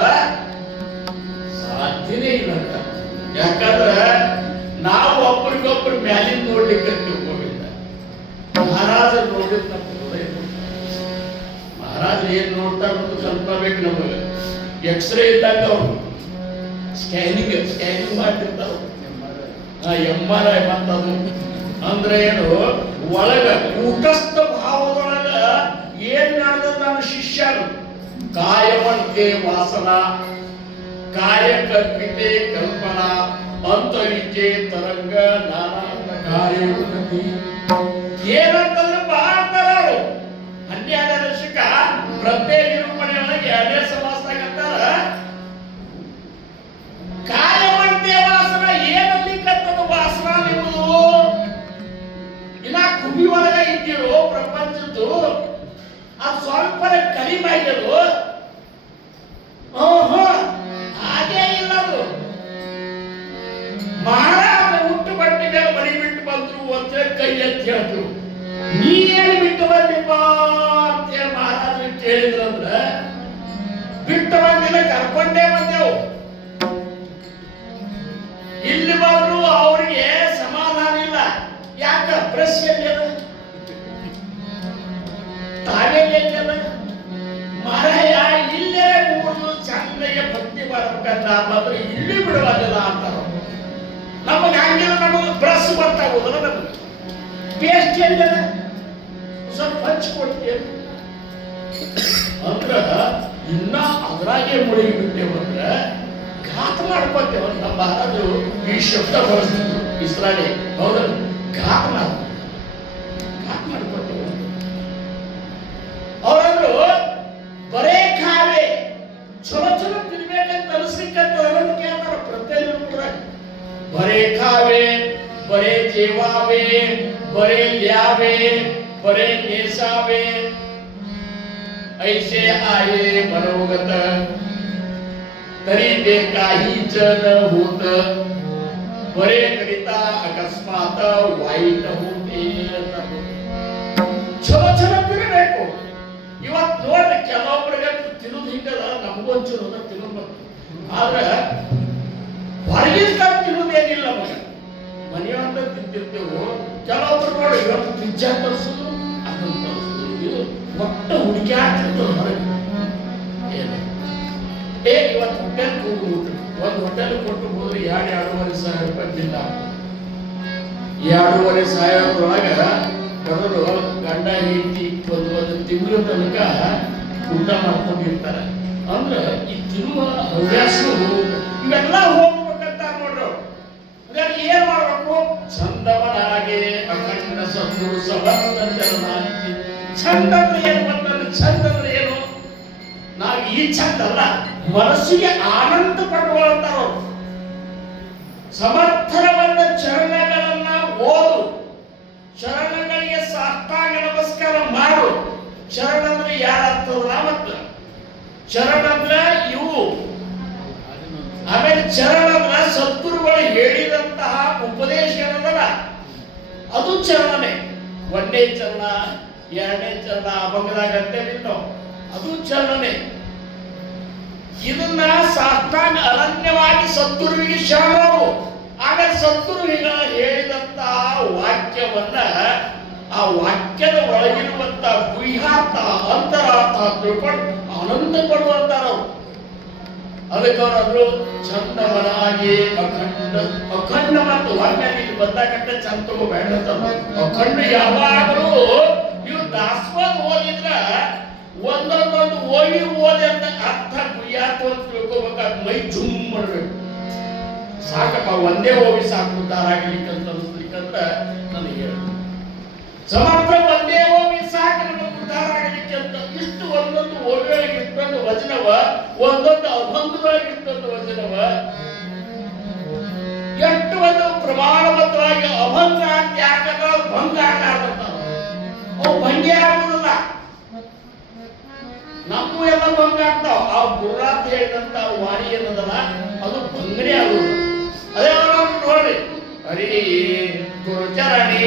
ಸಾಧ್ಯನೇ ಇಲ್ಲ. ಯಾಕಂದ್ರೆ ನಾವು ಒಬ್ಬರಿಗೊಬ್ಬರು ಮ್ಯಾಲಿಂದ ನೋಡ್ಲಿಕ್ಕೆ ತಿಳ್ಕೊಂಡಿಲ್ಲ. ಮಹಾರಾಜ ನೋಡಿದ್ ನಮ್ಗೆ ಮಹಾರಾಜ ಏನ್ ನೋಡ್ತಾರ ಅಂತ ಸ್ವಲ್ಪ ಬೇಕು ನಮಗೆ. ಎಕ್ಸ್ರೇ ಇದ್ದಾಗ ಅವ್ರು ಸ್ಕ್ಯಾನಿಂಗ್ ಮಾಡ್ತಿರ್ತಾರ. MRI ಬಂತದು ಅಂದ್ರೆ ಏನು, ಒಳಗ ಕೂಟಸ್ಥ ಭಾವದೊಳಗ ಏನ್ ನಡೆದ ನನ್ನ ಶಿಷ್ಯರು. ಕಾಯವಂತೆ ವಾಸನ, ಕಾಯ ಕಲ್ಪಿತೆ ಕಲ್ಪನಾ, ಅಂತರಿಚೆ ತರಂಗ ನಾನಾ ಪ್ರಕಾರ ಏನಂತಂದ್ರೆ ಮಾಡ್ತಾರ. 12ನೇ ದಶಕ ಪ್ರತ್ಯೇಕ ನಿರೂಪಣೆ ಒಳಗೆ 2ನೇ ಸಮಾಸದಾಗ ಅಂತಾರ ಕಾಯವಂತೆ ವಾಸನ. ಏನಲ್ಲಿ ಕತ್ತದ ವಾಸನ ನಿಮ್ಮದು ಇನ್ನ ಕುಬಿ ಒಳಗ ಇದ್ದಿರೋ ಪ್ರಪಂಚದ್ದು ಅದು ಸ್ವಲ್ಪ ಕಡಿಮೆ ಆಗ್ಯದು. ಹಾಗೇ ಇಲ್ಲ ಅದು. ಮಹಾರಾಜ ಹುಟ್ಟು ಬಟ್ಟೆ ಮೇಲೆ ಮನೆ ಬಿಟ್ಟು ಬಂದ್ರು ಅಂತ ಕೈ ಎತ್ತಿ ಹೇಳ್ತು. ನೀ ಏನು ಬಿಟ್ಟು ಬಂದಿಪ್ಪ ಅಂತ ಮಹಾರಾಜ ಕೇಳಿದ್ರಂದ್ರ ಬಿಟ್ಟು ಬಂದಿಲ್ಲ, ಕರ್ಕೊಂಡೇ ಬಂದೆವು. ಇಲ್ಲಿ ಬಂದ್ರು ಅವ್ರಿಗೆ ಸಮಾಧಾನ ಇಲ್ಲ. ಯಾಕ ಬ್ರಷ್ ಎಲ್ಲಿಯದ, ತಾವೇಲಿ ಎಲ್ಲಿಯದ, ಮಹಾರಾಯ ಇಲ್ಲೇ ಮೂರು ಚಂದಗೆ ಭಕ್ತಿ ಬರ್ಬೇಕಂತ ಬಂದ್ರೆ ಇಲ್ಲಿ ಬಿಡುವಲ್ಲ ಅಂತಾರ. ನಮಗೆ ಹಂಗಿಲ್ಲ, ನಮಗೆ ಬ್ರಷ್ ಬರ್ತಾಗೋದಲ್ಲ, ನಮಗೆ ಪೇಸ್ಟ್ ಎಲ್ಲಿಯದ ಸ್ವಲ್ಪ ಹಚ್ಕೊಡ್ತೇವೆ ಅಂದ್ರ ಇನ್ನ ಅದ್ರಾಗೆ ಮುಳುಗಿ ಬಿಟ್ಟೇವ ಅಂದ್ರೆ ಘಾತ ಮಾಡ್ಕೊತೇವ. ನಮ್ಮ ಮಹಾರಾಜರು ಈ ಶಬ್ದ ಬಳಸ್ತಿದ್ರು ಇಸ್ರಾಲಿ. ಹೌದಲ್ಲ, ಘಾತ ಮಾಡ್ಕೊತೇವ. ಅವರಂದ್ರು ಬರೇ ಖಾವೆ ಚಲೋ ಚಲೋ ತಿನ್ಬೇಕಂತ ಅನಿಸ್ಲಿಕ್ಕಂತ ಕೇಳ್ತಾರ ಪ್ರತಿಯೊಂದು. ಬರೇ ಖಾವೆ, ಬರೇ ಜೇವಾವೆ, बरे ल्यावे बरे नेसावे ऐसे आहे मनोगत तरी ते काहीच न होत बरे करिता अकस्मात वाईट होते ಚಲೋ ಚಲೋ ತಿನ್ನಬೇಕು. ಇವತ್ತು ನೋಡ್ರಿ ಕೆಲವೊಬ್ಬರಿಗೆ ತಿನ್ನೋದು ಹಿಂಗದ, ನಮಗೊಂಚೂರು ತಿನ್ನೋದು. ಆದ್ರೆ ಹೊರಗಿನ ತಿನ್ನೋದೇನಿಲ್ಲ ಮಗ, ಮನೆಯೊಂದ ತಿಂತಿರ್ತೇವು. ಕೆಲವೊಬ್ರು ನೋಡಿ ಇವತ್ತು ಪಿಜ್ಜಾ ತರಿಸೋದು, ಅದನ್ನು ತರಿಸೋದು, ಇದು ಒಟ್ಟು ಹುಡುಕಿ ಹಾಕಿರ್ತದೆ ಹೊರಗೆ. ಏನು ಇವತ್ತು ಹೋಟೆಲ್ ಹೋಗ್ಬಿಟ್ಟು ಒಂದು ಹೋಟೆಲ್ ಕೊಟ್ಟು ಹೋದ್ರೆ 2,500 ರೂಪಾಯಿ ಬಿಲ್ ಆಗ್ತದೆ. 2,500 ಬರೋರು ಗಂಡ ಹೆಂಡತಿ ಒಂದು ತಿಂಗಳ ತನಕ ಊಟ ಮಾಡ್ಕೊಂಡಿರ್ತಾರೆ. ಅಂದ್ರೆ ಈ ತಿನ್ನುವ ಹವ್ಯಾಸ ಇವೆಲ್ಲ ಹೋಗ್ಬೇಕಂತ ನೋಡ್ರು. ಏನ್ ಮಾಡ್ಬೇಕು? ಚಂದವನಾಗೆ ಅಖಂಡ ಸದ್ಗುರು ಸಮರ್ಥ ಚರಣಾಗಿ. ಚಂದ ಅಂದ್ರೆ ಏನು ಬಂದ್ರೆ, ಚಂದ ಅಂದ್ರೆ ಏನು? ನಾವು ಈ ಚಂದ ಅಲ್ಲ, ಮನಸ್ಸಿಗೆ ಆನಂದ ಪಡುವಂತವ್ರು. ಸಮರ್ಥರ ಬಂದ ಚರಣಗಳನ್ನ ಓದು, ಚರಣಗಳಿಗೆ ಸಾಷ್ಟಾಂಗ ನಮಸ್ಕಾರ ಮಾಡು. ಶರಣ ಅಂದ್ರೆ ಯಾರರ್ಥದ ಮತ್ತು ಶರಣ ಅಂದ್ರೆ ಇವು. ಆಮೇಲೆ ಚರಣ ಅಂದ್ರೆ ಸದ್ಗುರುಗಳು ಹೇಳಿದಂತಹ ಉಪದೇಶ ಏನದಲ್ಲ ಅದು ಚರಣನೆ. 1ನೇ ಚರಣ 2ನೇ ಚರಣ ಅಭಂಗದಾಗ ಅಂತೇಳಿದ್ದು ಅದು ಚರಣನೆ. ಇದನ್ನ ಸಾಷ್ಟಾಂಗ ಅನನ್ಯವಾಗಿ ಸದ್ಗುರುವಿಗೆ ಶರಣರು. ಆಮೇಲೆ ಸದ್ಗುರುವಿನ ಹೇಳಿದಂತಹ ವಾಕ್ಯವನ್ನ ಆ ವಾಕ್ಯದ ಒಳಗಿರುವಂತ ಗುಹ್ಯಾರ್ಥ ಅಂತರಾರ್ಥ ತಿಳ್ಕೊಂಡು ಆನಂದ ಪಡುವಂತಾರವ್ರು. ಅದಕ್ಕೆ ಅವರದ್ರು ಚಂದವನಾಗಿ ಅಖಂಡ. ಅಖಂಡ ಮತ್ತು ಒಮ್ಮೆ ಬಂದಾಗಂತ ಚಂದ ತಗೋಬೇಡ. ಅಖಂಡ ಯಾವಾಗಲೂ ನೀವು ದಾಸವಾದ ಓದಿದ್ರ ಒಂದೊಂದೊಂದು ಓದಿ ಅಂತ ಅರ್ಥ ಗುಯ್ಯಾತು ಅಂತ ತಿಳ್ಕೊಬೇಕಾದ ಮೈ ಜುಮ್ ಮಾಡ್ಬೇಕು. ಸಾಕಪ್ಪ ಒಂದೇ ಓವಿ ಸಾಕು ಉದ್ಧಾರ ಆಗ್ಲಿಕ್ಕಂತ ಅನಿಸ್ಲಿಕ್ಕಂತ ನನಗೆ ಹೇಳ. ಸಮರ್ಥ ಒಂದೇ ಓವಿ ಸಾಕು ನಮಗೆ ಉದ್ಧಾರ ಆಗ್ಲಿಕ್ಕೆ ಅಂತ. ಇಷ್ಟು ಒಂದೊಂದು ಓವಿಯೊಳಗೆ ಇಷ್ಟೊಂದು ವಚನವ, ಒಂದೊಂದು ಅಭಂಗದೊಳಗೆ ಇಷ್ಟೊಂದು ವಚನವ, ಎಷ್ಟು ಒಂದು ಪ್ರಮಾಣಬದ್ಧವಾಗಿ ಅಭಂಗ ಅಂತ ಯಾಕಂದ್ರೆ ಭಂಗ ಆಗ್ಲಾರ್ದಂತಾವ. ಅವು ಭಂಗಿ ಆಗುವುದಿಲ್ಲ. ನಮ್ಮ ಎಲ್ಲ ಭಂಗ ಆಗ್ತಾವ. ಆ ಗುರುರಾತ್ ಹೇಳಿದಂತ ವಾಣಿ ಏನದಲ್ಲ ಅದು ಭಂಗನೇ ಆಗುವುದು. ಅದೇ ನಾವು ನೋಡಿ ಹರಿ ಗುರುಚರಣಿ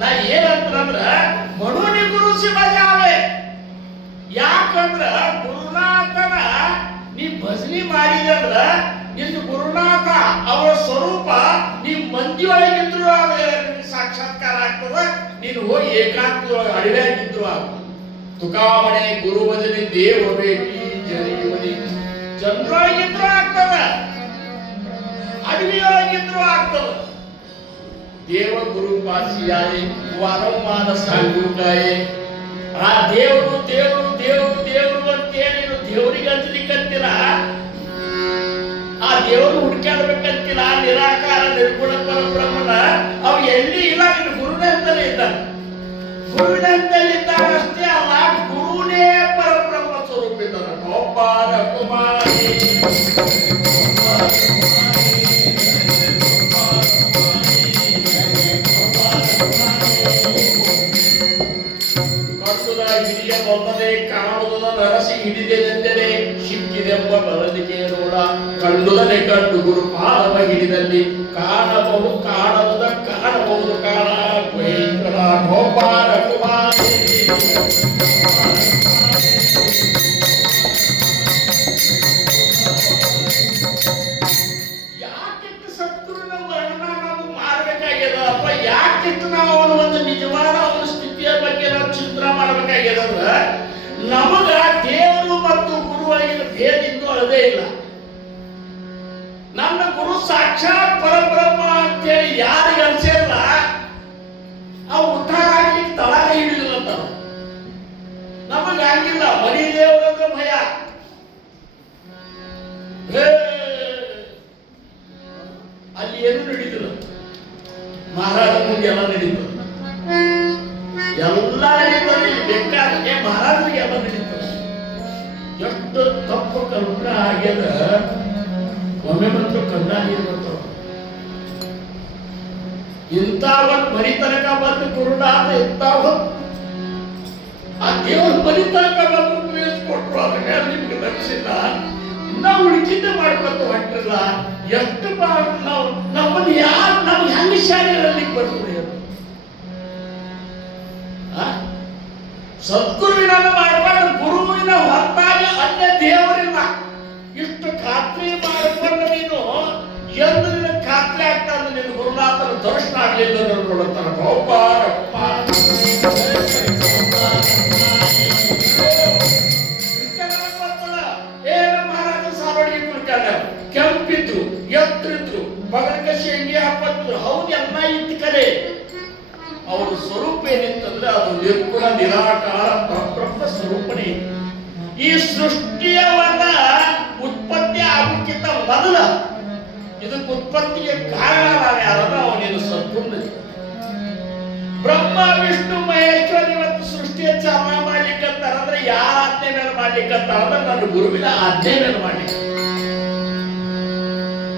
ನಾ ಏನಂತಂದ್ರ ಮನುನಿ ಗುರು ಶಿವಜಾವೆ ಯಾಕಂದ್ರ ಗುರುನಾಥನ ನೀ ಭಜನಿ ಮಾಡಿದಂದ್ರ ನಿನ್ನ ಗುರುನಾಥ ಅವರ ಸ್ವರೂಪ ನೀ ಮಂದಿಯೊಳಗಿದ್ರು ಸಾಕ್ಷಾತ್ಕಾರ ಆಗ್ತದ. ನೀನು ಹೋಗಿ ಏಕಾಂತದೊಳಗೆ ಅಡವ್ಯಾಗಿದ್ರು ಆಗ್ತದ. ತುಕಾಮಣೆ ಗುರು ಭಜನೆ ದೇವ ಭೇಟಿ ಜರಿಯುವನಿ ಜನರೊಳಗಿದ್ರು ಆಗ್ತದ, ಅಡವಿಯೊಳಗಿದ್ರು ಆಗ್ತದ. ದೇವ ಗುರು ಪಾಸಿಯಾಯಿ ವಾರಮಾನ ಸಾಂಗುಕಾಯೆ ಆ ದೇವರು ದೇವರು ದೇವರು ದೇವರು ಅಂತೇಳಿ ದೇವರಿಗೆ ಹಚ್ಚಲಿಕ್ಕಂತಿಲ್ಲ, ಆ ದೇವರು ಹುಡುಕಾಡ್ಬೇಕಂತಿಲ್ಲ. ನಿರಾಕಾರ ನಿರ್ಗುಣ ಪರಬ್ರಹ್ಮನ ಅವು ಎಲ್ಲಿ ಇಲ್ಲ, ನಿನ್ನ ಗುರುನಂತಲೇ ಇದ್ದಾನೆ. ಗುರುನಂತಲ್ಲಿ ಇದ್ದಾನಷ್ಟೇ ಅಲ್ಲ, ಗುರುನೇ ಪರಬ್ರಹ್ಮ ಸ್ವರೂಪ ಇದ್ದಾನೆ. ಗೋಪಾಲ ಕುಮಾರಿ ಹಿರಿಯ ಬೊಮ್ಮದೆ ಕಾಣುವುದ ನರಸಿ ಹಿಡಿದೆಂದರೆ ಸಿಕ್ಕಿದೆಂಬ ಬರದಿಗೆ ನೋಡ. ಕಂಡುದನೆ ಕಂಡು ಗುರು ಪಾದವ ಹಿಡಿದಲ್ಲಿ ಕಾಣಬಹುದು ಕಾಣುವುದ ಕಾಣಬಹುದು ಕಾಣ ಗೋಪಾಲ ಕುಮಾರಿ. ಯಾಕಿತ್ತು ಸದ್ಗುರುನ ವರ್ಣನ ನಾವು ಮಾಡಬೇಕಾಗ್ಯದ ಅಪ್ಪ? ಯಾಕಿತ್ತು ನಾವು ಅವನ ಒಂದು ನಿಜವಾದ ಅವನ ಸ್ಥಿತಿಯ ಬಗ್ಗೆ ನಾವು ಚಿಂತನೆ ಮಾಡಬೇಕಾಗ್ಯದಂದ್ರ ನಮಗ ದೇವರು ಮತ್ತು ಗುರುವಾಗಿನ ಭೇದ ಇನ್ನೂ ಅಳದೇ ಇಲ್ಲ. ನನ್ನ ಗುರು ಸಾಕ್ಷಾತ್ ಪರಬ್ರಹ್ಮ ಅಂತೇಳಿ ಯಾರಿಗೆ ಅನ್ಸಿಲ್ಲ ಅವು ಉದ್ಧಾರ ಆಗ್ಲಿಕ್ಕೆ ತಳಗ ಹಿಡಿದಿಲ್ಲ ಅಂತ. ನಮಗ ಹಂಗಿಲ್ಲ, ಮರಿ ದೇವರಂದ್ರೆ ಭಯ. ಅಲ್ಲಿ ಏನು ನಡೀತಿಲ್ಲ, ಮಹಾರಾಜ ಮುಂದೆ ಎಲ್ಲ ನಡೀತದೆ, ಎಲ್ಲ ನಡೀತದೆ. ಬೇಕಾದ್ರೆ ಮಹಾರಾಜರಿಗೆ ಎಲ್ಲ ನಡೀತದೆ. ಎಷ್ಟು ತಪ್ಪು ಕಲ್ಪನೆ ಆಗ್ಯದ, ಒಮ್ಮೆ ಬಂತು ಕನ್ನ ನೀರು ಬರ್ತಾವ. ಇಂಥ ಒಂದು ಮರಿ ತನಕ ಬಂದು ಗುರುನಾಥ ಇಂಥ ಆ ದೇವ್ರ ಮರಿ ತನಕ ಬಂದು ಉಪಯೋಗಿಸ್ಕೊಟ್ರು. ಅದಕ್ಕೆ ನಿಮ್ಗೆ ಲಕ್ಷಿಲ್ಲ, ನಾವು ಹುಡುಕಿದ್ದೆ ಮಾಡ್ಕೊತ ಹೊಂಟಿಲ್ಲ. ಎಷ್ಟು ನಾವು ನಮ್ಮನ್ನು ಯಾರು ನಮ್ಗೆ ಹೆಂಗ ಶಾಲೆಯಲ್ಲಿ ಬರ್ತದೆ? ಸದ್ಗುರುವಿನ ಮಾಡ್ಕೊಂಡು ಗುರುವಿನ ಹೊರತಾಗಿ ಅನ್ಯ ದೇವರಿಲ್ಲ. ಇಷ್ಟು ಖಾತ್ರಿ ಮಾಡಿಕೊಂಡು ನೀನು ಎಂದು ನಿನ್ನ ಖಾತ್ರಿ ಆಗ್ತಾ ಇದ್ದ ನಿನ್ನ ಗುರುನಾಥನ ದರ್ಶನ ಆಗ್ಲಿಲ್ಲ ನೋಡ್ಕೊಳ್ತಾನ. ಗೋಪಾಲ ಏನು ಮಹಾರಾಜ ಸಾವಡಿಗೆ ಕುಡ್ಕಾಗ ಕೆಂಪಿದ್ರು, ಎತ್ತರಿದ್ರು, ಬಗಲಕ ಶೇಂಗಿ ಹಾಕಿದ್ರು. ಹೌದು, ಎಲ್ಲ ಇತ್ತು ಕರೆ. ಅವರ ಸ್ವರೂಪ ಏನಿತ್ತಂದ್ರೆ ಅದು ನಿರ್ಗುಣ ನಿರಾಕಾರ ಪರಬ್ರಹ್ಮ ಸ್ವರೂಪನೇ. ಈ ಸೃಷ್ಟಿಯವನ್ನ ಉತ್ಪತ್ತಿ ಆಗೋಕ್ಕಿಂತ ಮೊದಲ ಇದಕ್ಕೆ ಉತ್ಪತ್ತಿಗೆ ಕಾರಣ ಯಾರದ ಅವನೇನು ಸದ್ಗುರು. ಬ್ರಹ್ಮ ವಿಷ್ಣು ಮಹೇಶ್ವರ ಇವತ್ತು ಸೃಷ್ಟಿಯ ಚಾಲನೆ ಮಾಡ್ಲಿಕ್ಕಂತ ಮಾಡ್ಲಿಕ್ಕಂತ ಅಂದ್ರೆ ನನ್ನ ಗುರುವಿನ ಅಧ್ಯಯನ ಮಾಡ್ಲಿಕ್ಕೆ.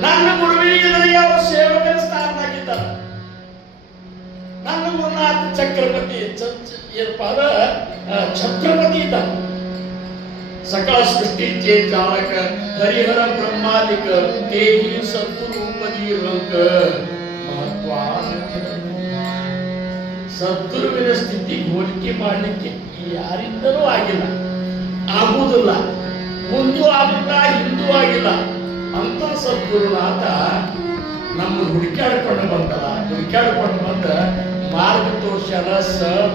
ನನ್ನ ಗುರುವಿನ ಯಾವ ಸೇವಕರ ಸ್ಥಾನದಾಗಿದ್ದಾರ. ನನ್ನ ಗುರುನಾಥ ಚಕ್ರವರ್ತಿ ಏನಪ್ಪ ಛತ್ರಪತಿ ಇದ್ದ. ಸಕಲ ಸೃಷ್ಟಿ ಚೇ ಚಾಲಕ ಹರಿಹರ ಬ್ರಹ್ಮಾದಿಕ ದೇಹಿ ಸದ್ಗುರುಪದಿ ರಂಕ ಮಹತ್ವ. ಸದ್ಗುರುವಿನ ಸ್ಥಿತಿ ಹೋಲಿಕೆ ಮಾಡಲಿಕ್ಕೆ ಯಾರಿಂದಲೂ ಆಗಿಲ್ಲ, ಆಗುವುದಿಲ್ಲ, ಮುಂದೂ ಆಗಿಲ್ಲ, ಹಿಂದೂ ಆಗಿಲ್ಲ ಅಂತ ಸದ್ಗುರುನಾಥ ನಮ್ಮ ಹುಡುಕಾಡ್ಕೊಂಡು ಬಂದಲ್ಲ. ಹುಡುಕಾಡ್ಕೊಂಡು ಬಂದ ಮಾರ್ಗ ತೋರ್ಸ್ಯಾನ,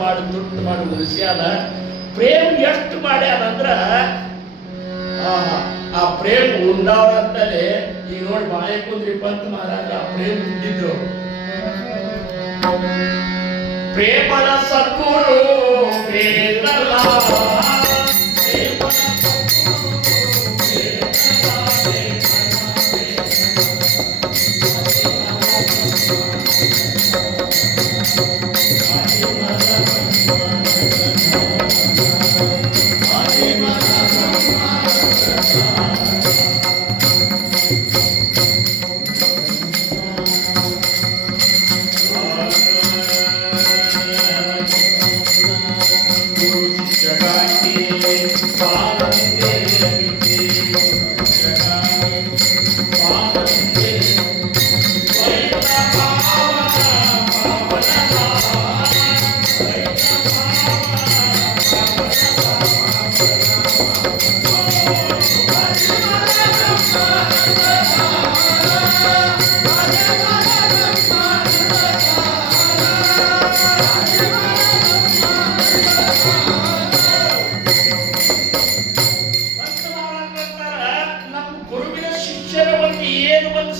ಮಾಡಿ ದುಡ್ಡು ಮಾಡಿ ಉಳಿಸ್ಯಾನ. ಪ್ರೇಮ್ ಎಷ್ಟು ಮಾಡ್ಯಾನಂದ್ರ ಆ ಪ್ರೇಮ್ ಉಂಡವ್ರಂತಲೇ ಈಗ ನೋಡಿ ಬಾಳೆ ಕುಂದ್ರಿ ಬಂತ ಮಹಾರಾಜ ಆ ಪ್ರೇಮ್ ಉಂಡಿದ್ರು. ಪ್ರೇಮದ ಸದ್ಗುರು ಪ್ರೇತಲ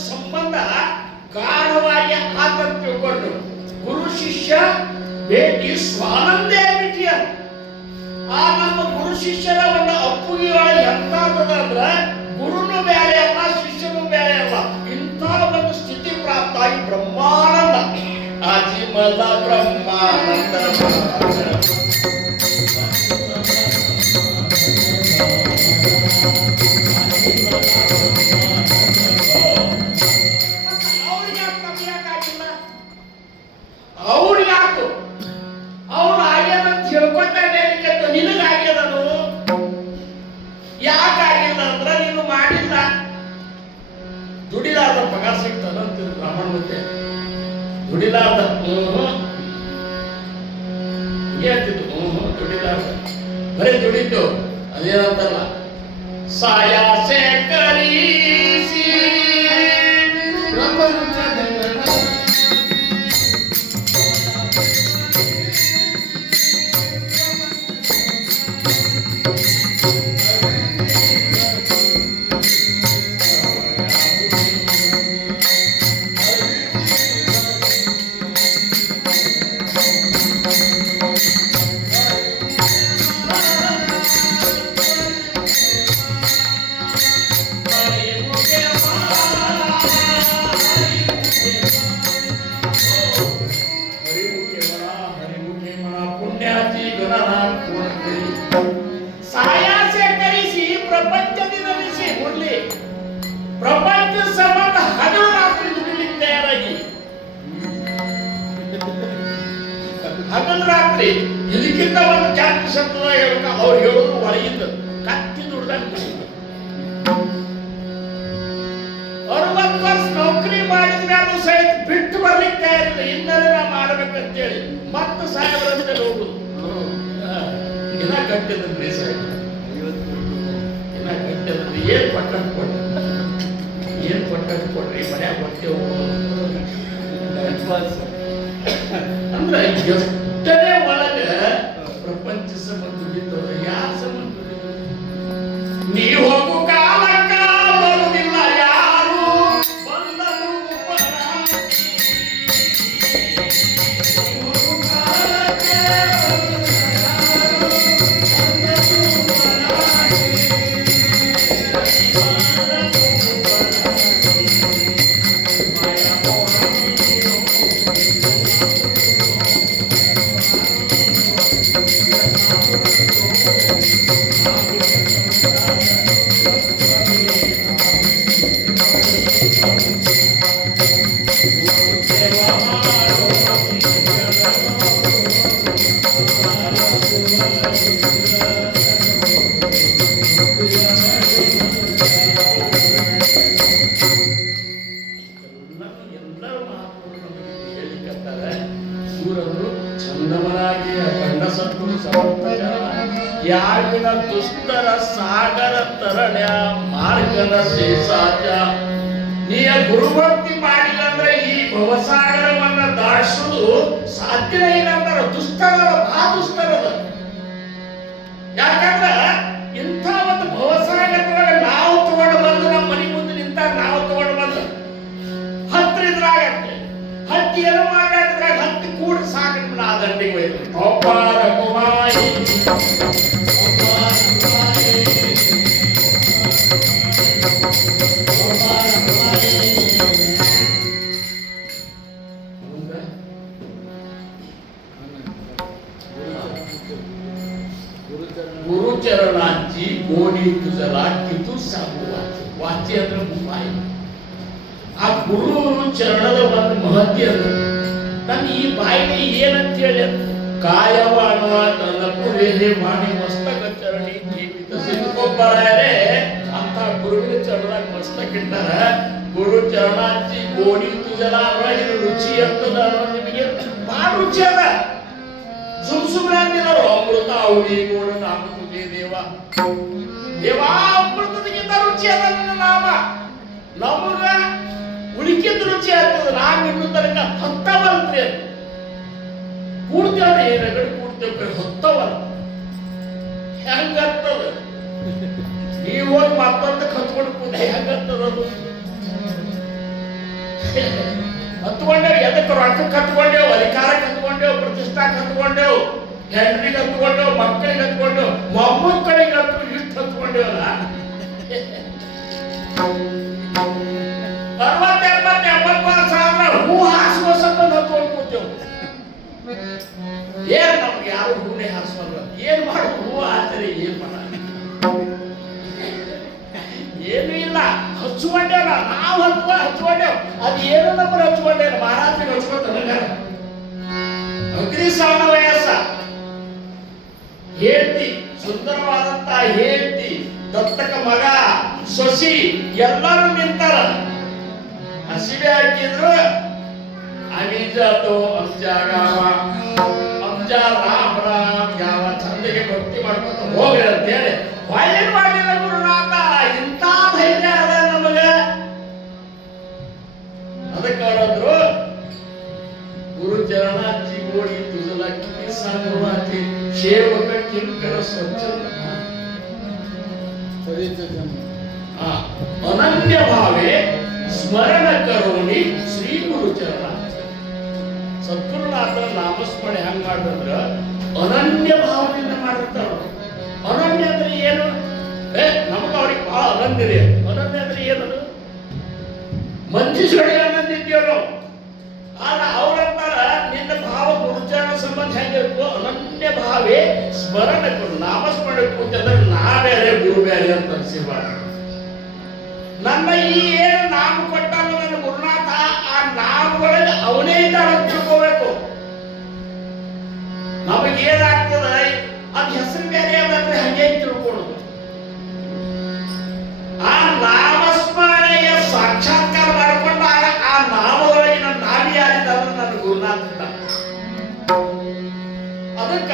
ಸಂಬಂಧ ಗಾಢವಾಗಿ ಆತಂಕ ತಿಳ್ಕೊಂಡು ಗುರು ಶಿಷ್ಯ ಭೇಟಿ ಸ್ವಾನಂದೇ ಮಿಟಿಯ. ಆ ನಮ್ಮ ಗುರು ಶಿಷ್ಯರ ಒಂದು ಅಪ್ಪುಗಿಯೊಳಗೆ ಎಂತಾದಂದ್ರ ಗುರುನು ಬೇರೆ ಅಲ್ಲ, ಶಿಷ್ಯನು ಬೇರೆ ಅಲ್ಲ. ಇಂಥ ಒಂದು ಸ್ಥಿತಿ ಪ್ರಾಪ್ತಾಗಿ ಬ್ರಹ್ಮಾನಂದ ಅಜಿಮಲ ಬ್ರಹ್ಮಾನಂದ ದುಡಿಲಾರ್ದ ಪಗಾರ ಸಿಗ್ತದ ಅಂತ ಬ್ರಾಹ್ಮಣ ಮತ್ತೆ ದುಡಿಲಾರ್ದ ಹೇಳ್ತಿದ್ದು ದುಡಿಲಾರ್ದ ಬರೀ ದುಡಿತು ಅದೇನಂತಲ್ಲ ಸಾಯಾಸೆ ಕರೀಸಿ ಸಾಯಾಸೆ ಕಲಿಸಿ ಪ್ರಪಂಚದಿಂದ ನಿಲ್ಲಿಸಿ ಕೊಡ್ಲಿ. ಪ್ರಪಂಚ ಸಂಬಂಧ ಹಗಲು ರಾತ್ರಿ ದುಡಿಲಿಕ್ಕೆ ತಯಾರಾಗಿ ಹಗಲು ರಾತ್ರಿ ಇದಕ್ಕಿಂತ ಒಂದು ಜಾತಿ ಶಬ್ದ ಹೇಳ್ಬೇಕು. ಅವ್ರು ಹೇಳೋದು ಒಳಗಿಂದ ಕತ್ತಿ ದುಡ್ದಾಗ 60 ವರ್ಷ ನೌಕರಿ ಮಾಡಿದ ಮೇಲೆ ಸಹಿತ ಬಿಟ್ಟು ಬರ್ಲಿಕ್ಕೆ ತಯಾರಿಲ್ಲ. ಇನ್ನರೇ ನಾ ಮಾಡ್ಬೇಕಂತೇಳಿ ಮತ್ತೆ ಸಾಹೇಬರಂತೆ ಹೋಗುದು. ಇನ್ನ ಕಟ್ಟಿದ್ರಿ ಸಾಹೇಬ್, ಇನ್ನ ಕಟ್ಟಿದ್ರಿ ಏನ್ ಪಟ್ಟಣ ಕೊಡ್ರಿ ಮನ್ಯಾಗ ಹೊಟ್ಟೆ ಅಂದ್ರೆ ಎಷ್ಟೇ ಒಳಗ ಪ್ರಪಂಚ ಸಂಬಂಧ ದುಡಿತವ್ರ ಯಾರ ಸಂಬಂಧ ನೀ ಹೋಗು ಕಾಲಕ್ಕ ಬರುವುದಿಲ್ಲ ಯಾರು ಬಂದರು ಸಾವಿನ ದುಸ್ತರ ಸಾಗರ ತರಣ್ಯ ಮಾರ್ಗದ ಶೇಷಾಚ. ನೀಯ ಗುರುಭಕ್ತಿ ಮಾಡಿಲ್ಲ ಅಂದ್ರೆ ಈ ಭವಸಾಗರವನ್ನ ದಾಟಿಸುವುದು ಸಾಧ್ಯ ಇಲ್ಲ ಅಂತಾರ. ದುಸ್ತರದ ಬಹಳ ದುಸ್ತರದ. ಯಾಕಂದ್ರ ಇಂಥ ಒಂದು ಭವಸಾಗರದೊಳಗೆ ನಾವು ತಗೊಂಡು ಬಂದು ನಮ್ಮ ಮನೆ ಮುಂದೆ ನಿಂತ ನಾವು ತಗೊಂಡು ಬಂದು ಹತ್ರ ಇದ್ರಾಗತ್ತೆ. ಹತ್ತಿ ಏನು ಮಾಡಿದ್ರಾಗ ಹತ್ತಿ ಕೂಡ ಸಾಕು ಆ ದಂಡಿಗೆ ಒಯ್ದು ಒಬ್ಬಾರ ಕುಮಾರಿ गुरुचरणांची गोडी तुझला कितू सांगू वाची. वाची ಅಂದ್ರೆ ಮುಪಾಯಿ. ಆ ಗುರು ಚರಣದ ಒಂದು ಮಹತ್ವ ಅದು. ನಾನು ಈ ಬಾಯಿಗೆ ಏನಂತ ಹೇಳಿ ಕಾಯವಾಣವ ತನ್ನ ಪುರೇಹೆ ಮಾಡಿ ಮಸ್ತಕ ಚರಣಿ ಜೀವಿತ ಸಿದ್ಧಗೊಬ್ಬರೇ ಅಂತ ಗುರುವಿನ ಚರಣದಾಗ ಮಸ್ತಕ ಇಟ್ಟಾರ. ಗುರು ಚರಣಾಂಚಿ ಗೋಡಿ ತುಜಲ ಒಳಗಿನ ರುಚಿ ಅಂತದ ನಿಮಗೆ ಬಹಳ ರುಚಿ ಅದ. ಸುಮ್ಸುಮ್ನೆ ಅಂದಿದ್ರು ಅಮೃತ ಅವಳಿ ಗೋಡ ನಾಮ ತುಜೆ ದೇವ ದೇವಾ ಅಮೃತದಕ್ಕಿಂತ ರುಚಿ ಅದ ನನ್ನ ನಾಮ. ನಮಗ ಉಳಿಕಿದ ರುಚಿ ಆಗ್ತದ. ನಾಮ ಇನ್ನೂ ತನಕ ಹೊತ್ತವಲ್ರಿ ಅದು ಕೂಡ್ತೇವ್ರಿ ಏನಗಡೆ ಕೂಡ್ತೇವ್ರಿ ಹೊತ್ತವಲ್ಲ ಹೆಂಗತ್ತದ. ನೀವು ಹೋಗಿ ಮತ್ತೊಂದು ಕತ್ಕೊಂಡು ಕೂದ ಹೆಂಗತ್ತದ ಅದು. ಹತ್ಕೊಂಡೇವು ಎದಕ್ಕೆ ರೊಕ್ಕ ಕತ್ಕೊಂಡೇವು, ಅಧಿಕಾರ ಕತ್ಕೊಂಡೇವು, ಪ್ರತಿಷ್ಠಾ ಕತ್ಕೊಂಡೇವು, ಹೆಂಡ್ರಿಗೆ ಹತ್ಕೊಂಡೇವು, ಮಕ್ಕಳಿಗೆ ಹತ್ಕೊಂಡೇವು, ಮೊಮ್ಮಕ್ಕಳಿಗೆ ಇಷ್ಟು ಹತ್ಕೊಂಡೇವಲ್ಲ. 60-80 ಸಾವಿರ ಹೂ ಹಾಸುವ ಸಂಬಂಧ ಹತ್ಕೊಂಡು ಕೂತೇವು. ಏನ್ ನಮ್ಗೆ ಯಾರು ಹೂನೇ ಹಾಸುವಲ್ಲ. ಏನ್ ಮಾಡು ಹೂ ಆಚರಿ ಏನ್ ಮಾಡ ಏನು ಇಲ್ಲ. ಹಚ್ಕೊಂಡೇವ ನಾವು ಹಚ್ಕೊಂಡೇವ್. ಅದು ಏನು ನಮ್ಮನ್ನು ಹಚ್ಕೊಂಡೇನು ಮಹಾರಾಜರಿಗೆ ಹಚ್ಕೊಂಡ ಅಗ್ನಿ ಸಣ್ಣ ವಯಸ್ಸ ಹೇಳ್ತಿ ಸುಂದರವಾದಂತ ಹೇಳ್ತಿ ದತ್ತಕ ಮಗ ಸೊಸಿ ಎಲ್ಲರೂ ನಿಂತಾರ. ಹಸಿವೆ ಹಾಕಿದ್ರು ಅಮೀಜಾತು ಅಂಜಾಗಾವ ಅಂಜಾ ರಾಮ್ ರಾಮ್ ಯಾವ ಚಂದಗೆ ಭಕ್ತಿ ಮಾಡ್ಕೊತ ಹೋಗ್ರಿ ಅಂತ ಹೇಳಿ ಹೊಳ್ಳಿ ಮಾಡಿಲ್ಲ ಗುರುನಾಥ. ಇಂಥ ಧೈರ್ಯ ಅದ ನಮಗ. ಅದಕ್ಕೆ ಅವರಂದ್ರು ಗುರು ಚರಣಾಂಚಿ ಗೋಡಿ ತುಜಲ ಕಿವಿ ಸಾಂಗವಾತಿ ಸೇವಕ ಕಿಂಕರ ಸ್ವಚ್ಛಂದ ಅನನ್ಯ ಭಾವೆ ಸ್ಮರಣ ಕರೋಣಿ ಶ್ರೀ ಗುರು ಚರಣಾಂಚ. ಸದ್ಗುರುನಾಥನ ನಾಮಸ್ಮರಣೆ ಹೆಂಗ್ ಮಾಡಿದ್ರ ಅನನ್ಯ ಭಾವನೆಯಿಂದ ಮಾಡಿರ್ತಾರ. ಅನನ್ಯ ಅಂದ್ರೆ ಏನು? ನಮಗ ಅವ್ರಿಗೆ ಬಹಳ ಅನನ್ಯ ರೀ. ಅನನ್ಯ ಅಂದ್ರೆ ಏನದು? ಮಂಜು ಜೋಡಿ ಅನನ್ಯ ಇದ್ದೇವ್ ನಾವು. ಆದ್ರೆ ಅವ್ರಂತಾರ ನಿನ್ನ ಭಾವ ಗುರುಚರಣ ಸಂಬಂಧ ಹೆಂಗಿರ್ಬೇಕು? ಅನನ್ಯ ಭಾವೇ ಸ್ಮರಣ ಕರು ನಾಮಸ್ಮರಣೆ ಕೂತಂದ್ರೆ ನಾ ಬೇರೆ ಗುರು ಬೇರೆ ಅಂತ ಅನ್ಸಿರ್ಬಾರ್ದು. ನನ್ನ ಈ ಏನು ನಾಮ ಕೊಟ್ಟಾನ ನನ್ನ ಗುರುನಾಥ, ಆ ನಾಮಗಳಿಗೆ ಅವನೇ ಇದ್ದಾಳ ಅಂತ ತಿಳ್ಕೋಬೇಕು. ನಮಗೇನಾಗ್ತದ ಅದ್ ಹೆಸರು ಬೇರೆ ಅದಂದ್ರೆ ಹಂಗೆ ತಿಳ್ಕೊಳ್ಳೋದು. ಆ ನಾಮಸ್ಮರಣೆಯ ಸಾಕ್ಷಾತ್ಕಾರ ಮಾಡಿಕೊಂಡಾಗ ಆ ನಾಮದೊಳಗಿನ ನಾಡಿ ಯಾರಿದ್ದಾರೆ ನನ್ನ ಗುರುನಾಥ. ಅದಕ್ಕ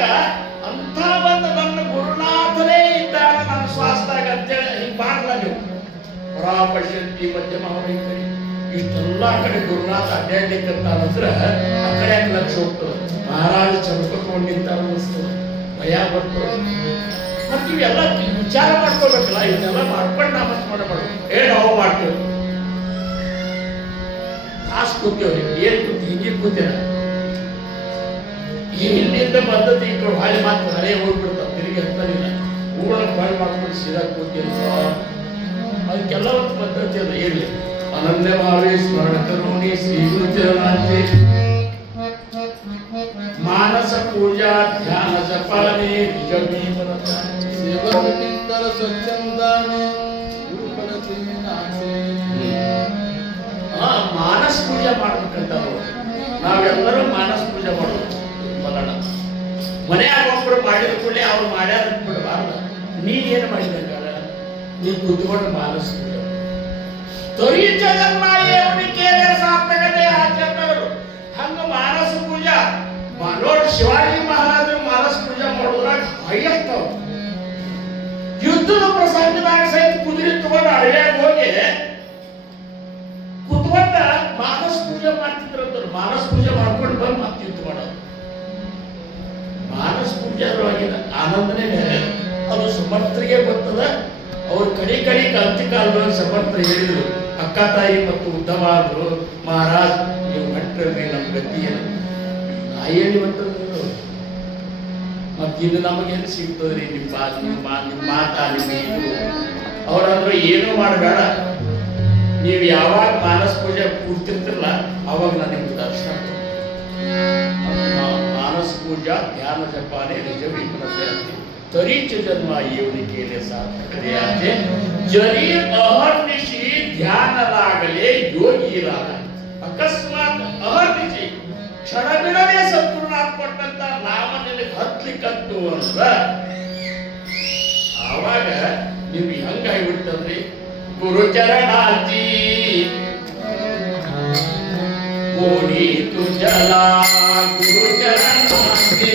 ಅಂತ ಒಂದು ನನ್ನ ಗುರುನಾಥನೇ ಇದ್ದಾನ ನನ್ನ ಸ್ವಾಸ್ಥ್ಯ ಅಂತೇಳಿ ಹಿಂಗ್ ಮಾಡಲ್ಲ ನೀವು. ಪರಾಪಶಕ್ತಿ ಮಧ್ಯಮ ಕಡೆ ಇಷ್ಟೆಲ್ಲ ಕಡೆ ಗುರುನಾಥ ಅಡ್ಡಾಡ್ಲಿಕ್ಕಂತಾನಂದ್ರ ಆ ಕಡೆ ಲಕ್ಷ ಹೋಗ್ತದೆ. ಮಹಾರಾಜ ಚಮತ್ಕೊಂಡು ನಿಂತಾರ ಅನಿಸ್ತದೆ, ಭಯ ಬರ್ತದೆ. ಮತ್ತೆ ಇವೆಲ್ಲ ವಿಚಾರ ಮಾಡ್ಕೋಬೇಕಲ್ಲ. ಇದನ್ನೆಲ್ಲ ಮಾಡ್ಕೊಂಡು ನಾಮಸ್ಮರಣೆ ಮಾಡ್ಬೇಕು. ನಾವು ಮಾಡ್ತೇವೆ ಕಾಸು ಕೂತೇವ್ರಿ. ಏನ್ ಕೂತಿ ಹಿಂಗೆ ಕೂತೀರ? ಈ ಹಿಂದಿಂದ ಪದ್ಧತಿ ಇಟ್ಟು ಹಾಳಿ ಮಾತು ಹಳೆ ಹೋಗ್ಬಿಡ್ತಾವ. ತಿರುಗಿ ಹತ್ತಲಿಲ್ಲ ಊರ ಬಾಳಿ ಮಾಡ್ಕೊಂಡು ಸೀದಾ ಕೂತಿಲ್ಲ. ಅದಕ್ಕೆಲ್ಲ ಒಂದು ಪದ್ಧತಿ ಅದ. ಇರಲಿ ಅನನ್ಯ ಭಾವೇ ಸ್ಮರಣ ಕರೋಣಿ ಶ್ರೀ ಗುರು ಚರಣಾಂಚಿ ಮಾನಸ ಪೂಜಾ ಧ್ಯಾನ ಜಪಾನೆ ನಿಜಮೀ ಸೇವಕರ ಸ್ವಚ್ಛಂದಾನೆ ಮಾನಸ ಪೂಜೆ ಮಾಡ್ಬೇಕಂತ ನಾವೆಲ್ಲರೂ ಮಾನಸ ಪೂಜೆ ಮಾಡೋದು. ಮಲಣ ಮನೆಯಾಗ ಒಬ್ಬರು ಮಾಡಿದ ಕೂಡಲೇ ಅವ್ರು ಮಾಡ್ಯಾರ ಬಿಡಬಾರ್ದು. ನೀನ್ ಏನು ಮಾಡಿದಾಗ ನೀನ್ ಕುತ್ಕೊಂಡು ಮಾನಸ ಪೂಜೆ ತೊರಿ ಜಗನ್ಮಾಯೇವನಿಗೆ ಸಾರ್ಥಕತೆ ಆಚರಣೆಗಳು ಹಂಗ ಮಾನಸ ಪೂಜಾ ನೋಡಿ. ಶಿವಾಜಿ ಮಹಾರಾಜರು ಮಾನಸ ಪೂಜೆ ಮಾಡೋದ್ರಾಗ ಹೈಯೆಸ್ಟ್ ಅವ್ರು ಯುದ್ಧದ ಪ್ರಸಂಗದಾಗ ಸಹಿತ ಕುದುರೆ ತಗೊಂಡು ಅಡವ್ಯಾಗ ಹೋಗಿ ಕುತ್ಕೊಂಡ ಮಾನಸ ಪೂಜೆ ಮಾಡ್ತಿದ್ರಂದ್ರು. ಮಾನಸ ಪೂಜೆ ಮಾಡ್ಕೊಂಡು ಬಂದು ಮತ್ತೆ ಯುದ್ಧ ಮಾಡೋದು. ಮಾನಸ ಪೂಜೆ ಅದರೊಳಗಿನ ಆನಂದನೇ ಬೇರೆ. ಅದು ಸಮರ್ಥರಿಗೆ ಬರ್ತದ. ಅವ್ರ ಕಡಿ ಅಂತ್ಯಕಾಲದೊಳಗೆ ಸಮರ್ಥರು ಹೇಳಿದ್ರು, ಅಕ್ಕ ತಾಯಿ ಮತ್ತು ಉದ್ಧವ ಆದ್ರು, ಮಹಾರಾಜ್ ನೀವು ಹೊಂಟ್ರಿ ನಮ್ಮ ಗತಿ ಏನು? ನಾಯಿ ಹೊಂಟ್ರು ಮತ್ತಿನ್ನು ನಮಗೇನು ಸಿಗ್ತದ್ರಿ ನಿಮ್ಮ ಮಾತಾ ನಿಮ್ಮ ಅವ್ರಂದ್ರು ಏನೂ ಮಾಡಬೇಡ, ನೀವು ಯಾವಾಗ ಮಾನಸ ಪೂಜೆ ಕೂಡ್ತಿರ್ತಿರಲ್ಲ ಅವಾಗ ನಾನು ನಿಮ್ಗೆ ದರ್ಶನ मानस पूजा ध्यान जपाने निज विप्रते तरीच जन्म येऊनी केले सार्थक देयाचे जरी अहर्निशी ध्यान लागले योगी रागा अकस्मात अहर्निशी क्षणबिडने ಸಂಪೂರ್ಣಾತ್ ಕೊಟ್ಟಂತ ನಾಮ ನಿನಗೆ ಹತ್ಲಿಕ್ಕಂತು ಅಂದ್ರ ಆವಾಗ ನೀವು ಹೆಂಗಾಗಿ ಬಿಡ್ತದ್ರಿ ಗುರುಚರಣಾಚಿ कोणी तुझला गुरु चरणाचे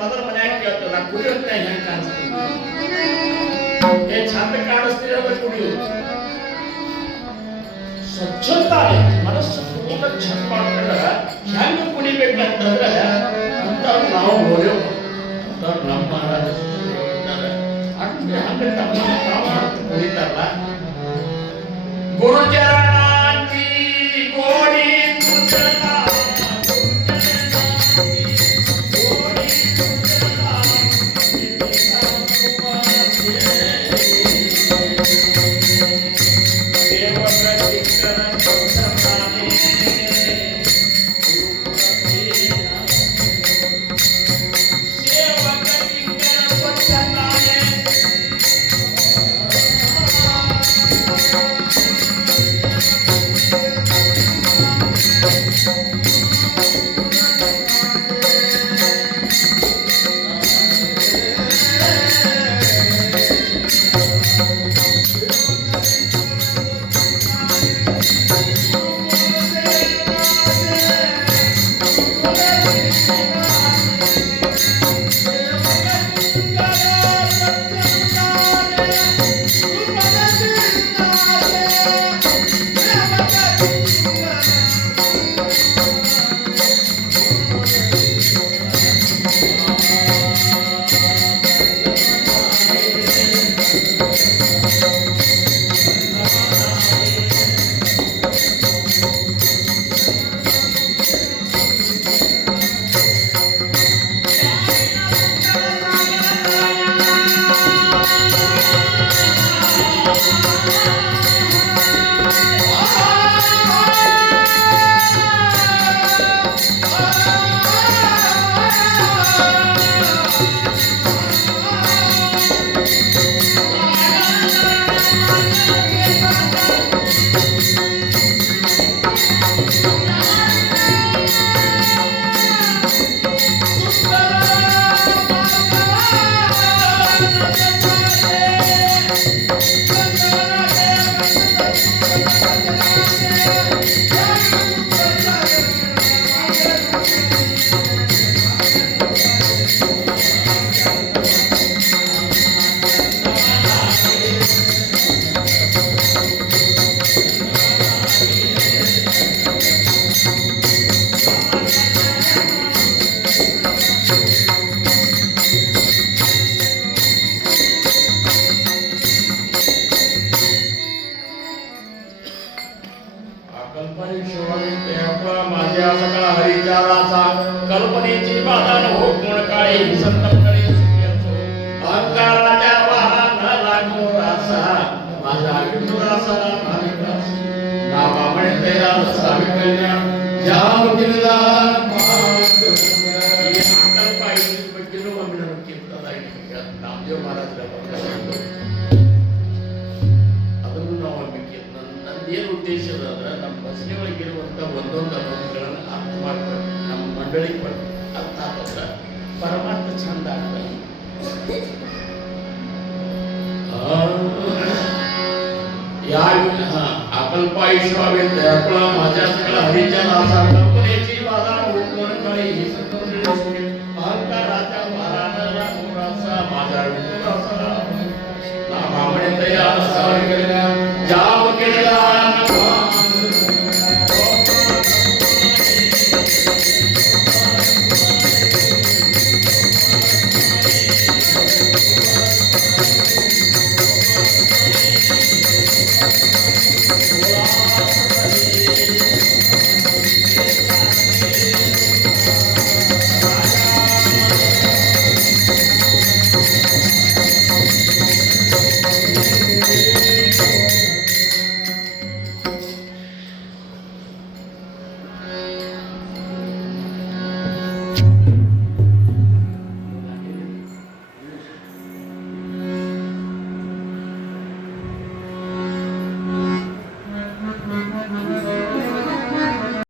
ಮೊದಲ ಮನ್ಯಾಗ ಕೇಳ್ತೇವೆ ನಾ ಕುಡಿಯೋದ್ ಹೆಂಗ್ ಕಾಣಿಸ್ತೀನಿ ಚಂದ ಕಾಣಿಸ್ತೀರ ಕುಡಿಯೋದು ಸ್ವಚ್ಛತಾ ಮನಸ್ಸು ಪೂರ್ಣ ಚಂದ ಮಾಡ್ಕೊಂಡ ಹೆಂಗ್ ಕುಡಿಬೇಕಂತಂದ್ರೆ ಅಂತವ್ರು ನಾವು ಹೋದೇವು ಅಂತವ್ರು ನಮ್ಮ ಮಹಾರಾಜ ಹಂಗ ತಾವು ಕುಡಿತಾರಲ್ಲ ಗುರುಚರಣಾಂತಿ ಕೋಡಿ वादान हो कोण काळी ही संतमकडे सुखी असो अहंकाराच्या वाहना लागो रासा माझा विठुरासा मालिकास नावा म्हणते सावी कल्याण जाम गिरदार ಈ ಅಕಲ್ಪ ಐದು ಬಗ್ಗೆನೂ ಒಮ್ಮೆ ನನಗೆ ಕೇಳ್ತದಾಗಿ ನಾಮದೇವ ಮಹಾರಾಜರ ಅದನ್ನು ನಾವು ಒಮ್ಮೆ ನಂದೇನು ಉದ್ದೇಶ ಅಂದ್ರೆ ನಮ್ಮ ಬಸನೆ ಒಳಗಿರುವಂತ ಒಂದೊಂದು ಅನುಭವಗಳನ್ನು ಅರ್ಥ ಮಾಡ್ಕೊಂಡು ನಮ್ಮ ಮಂಡಳಿಗೆ ಅರ್ಥ ಆದ್ರೆ ಪರಮಾರ್ಥ ಚಂದ ಆಗ್ತದೆ अकल्पायुष्यावे त्यापळा माझ्या सगळ्या हरीच्या नासा कल्पनेची बाधा उठवून काळी ही संतोषी अहंकाराच्या भारानं मोराचा माझा विठुरासा नामामुळे तयार सावी कल्याण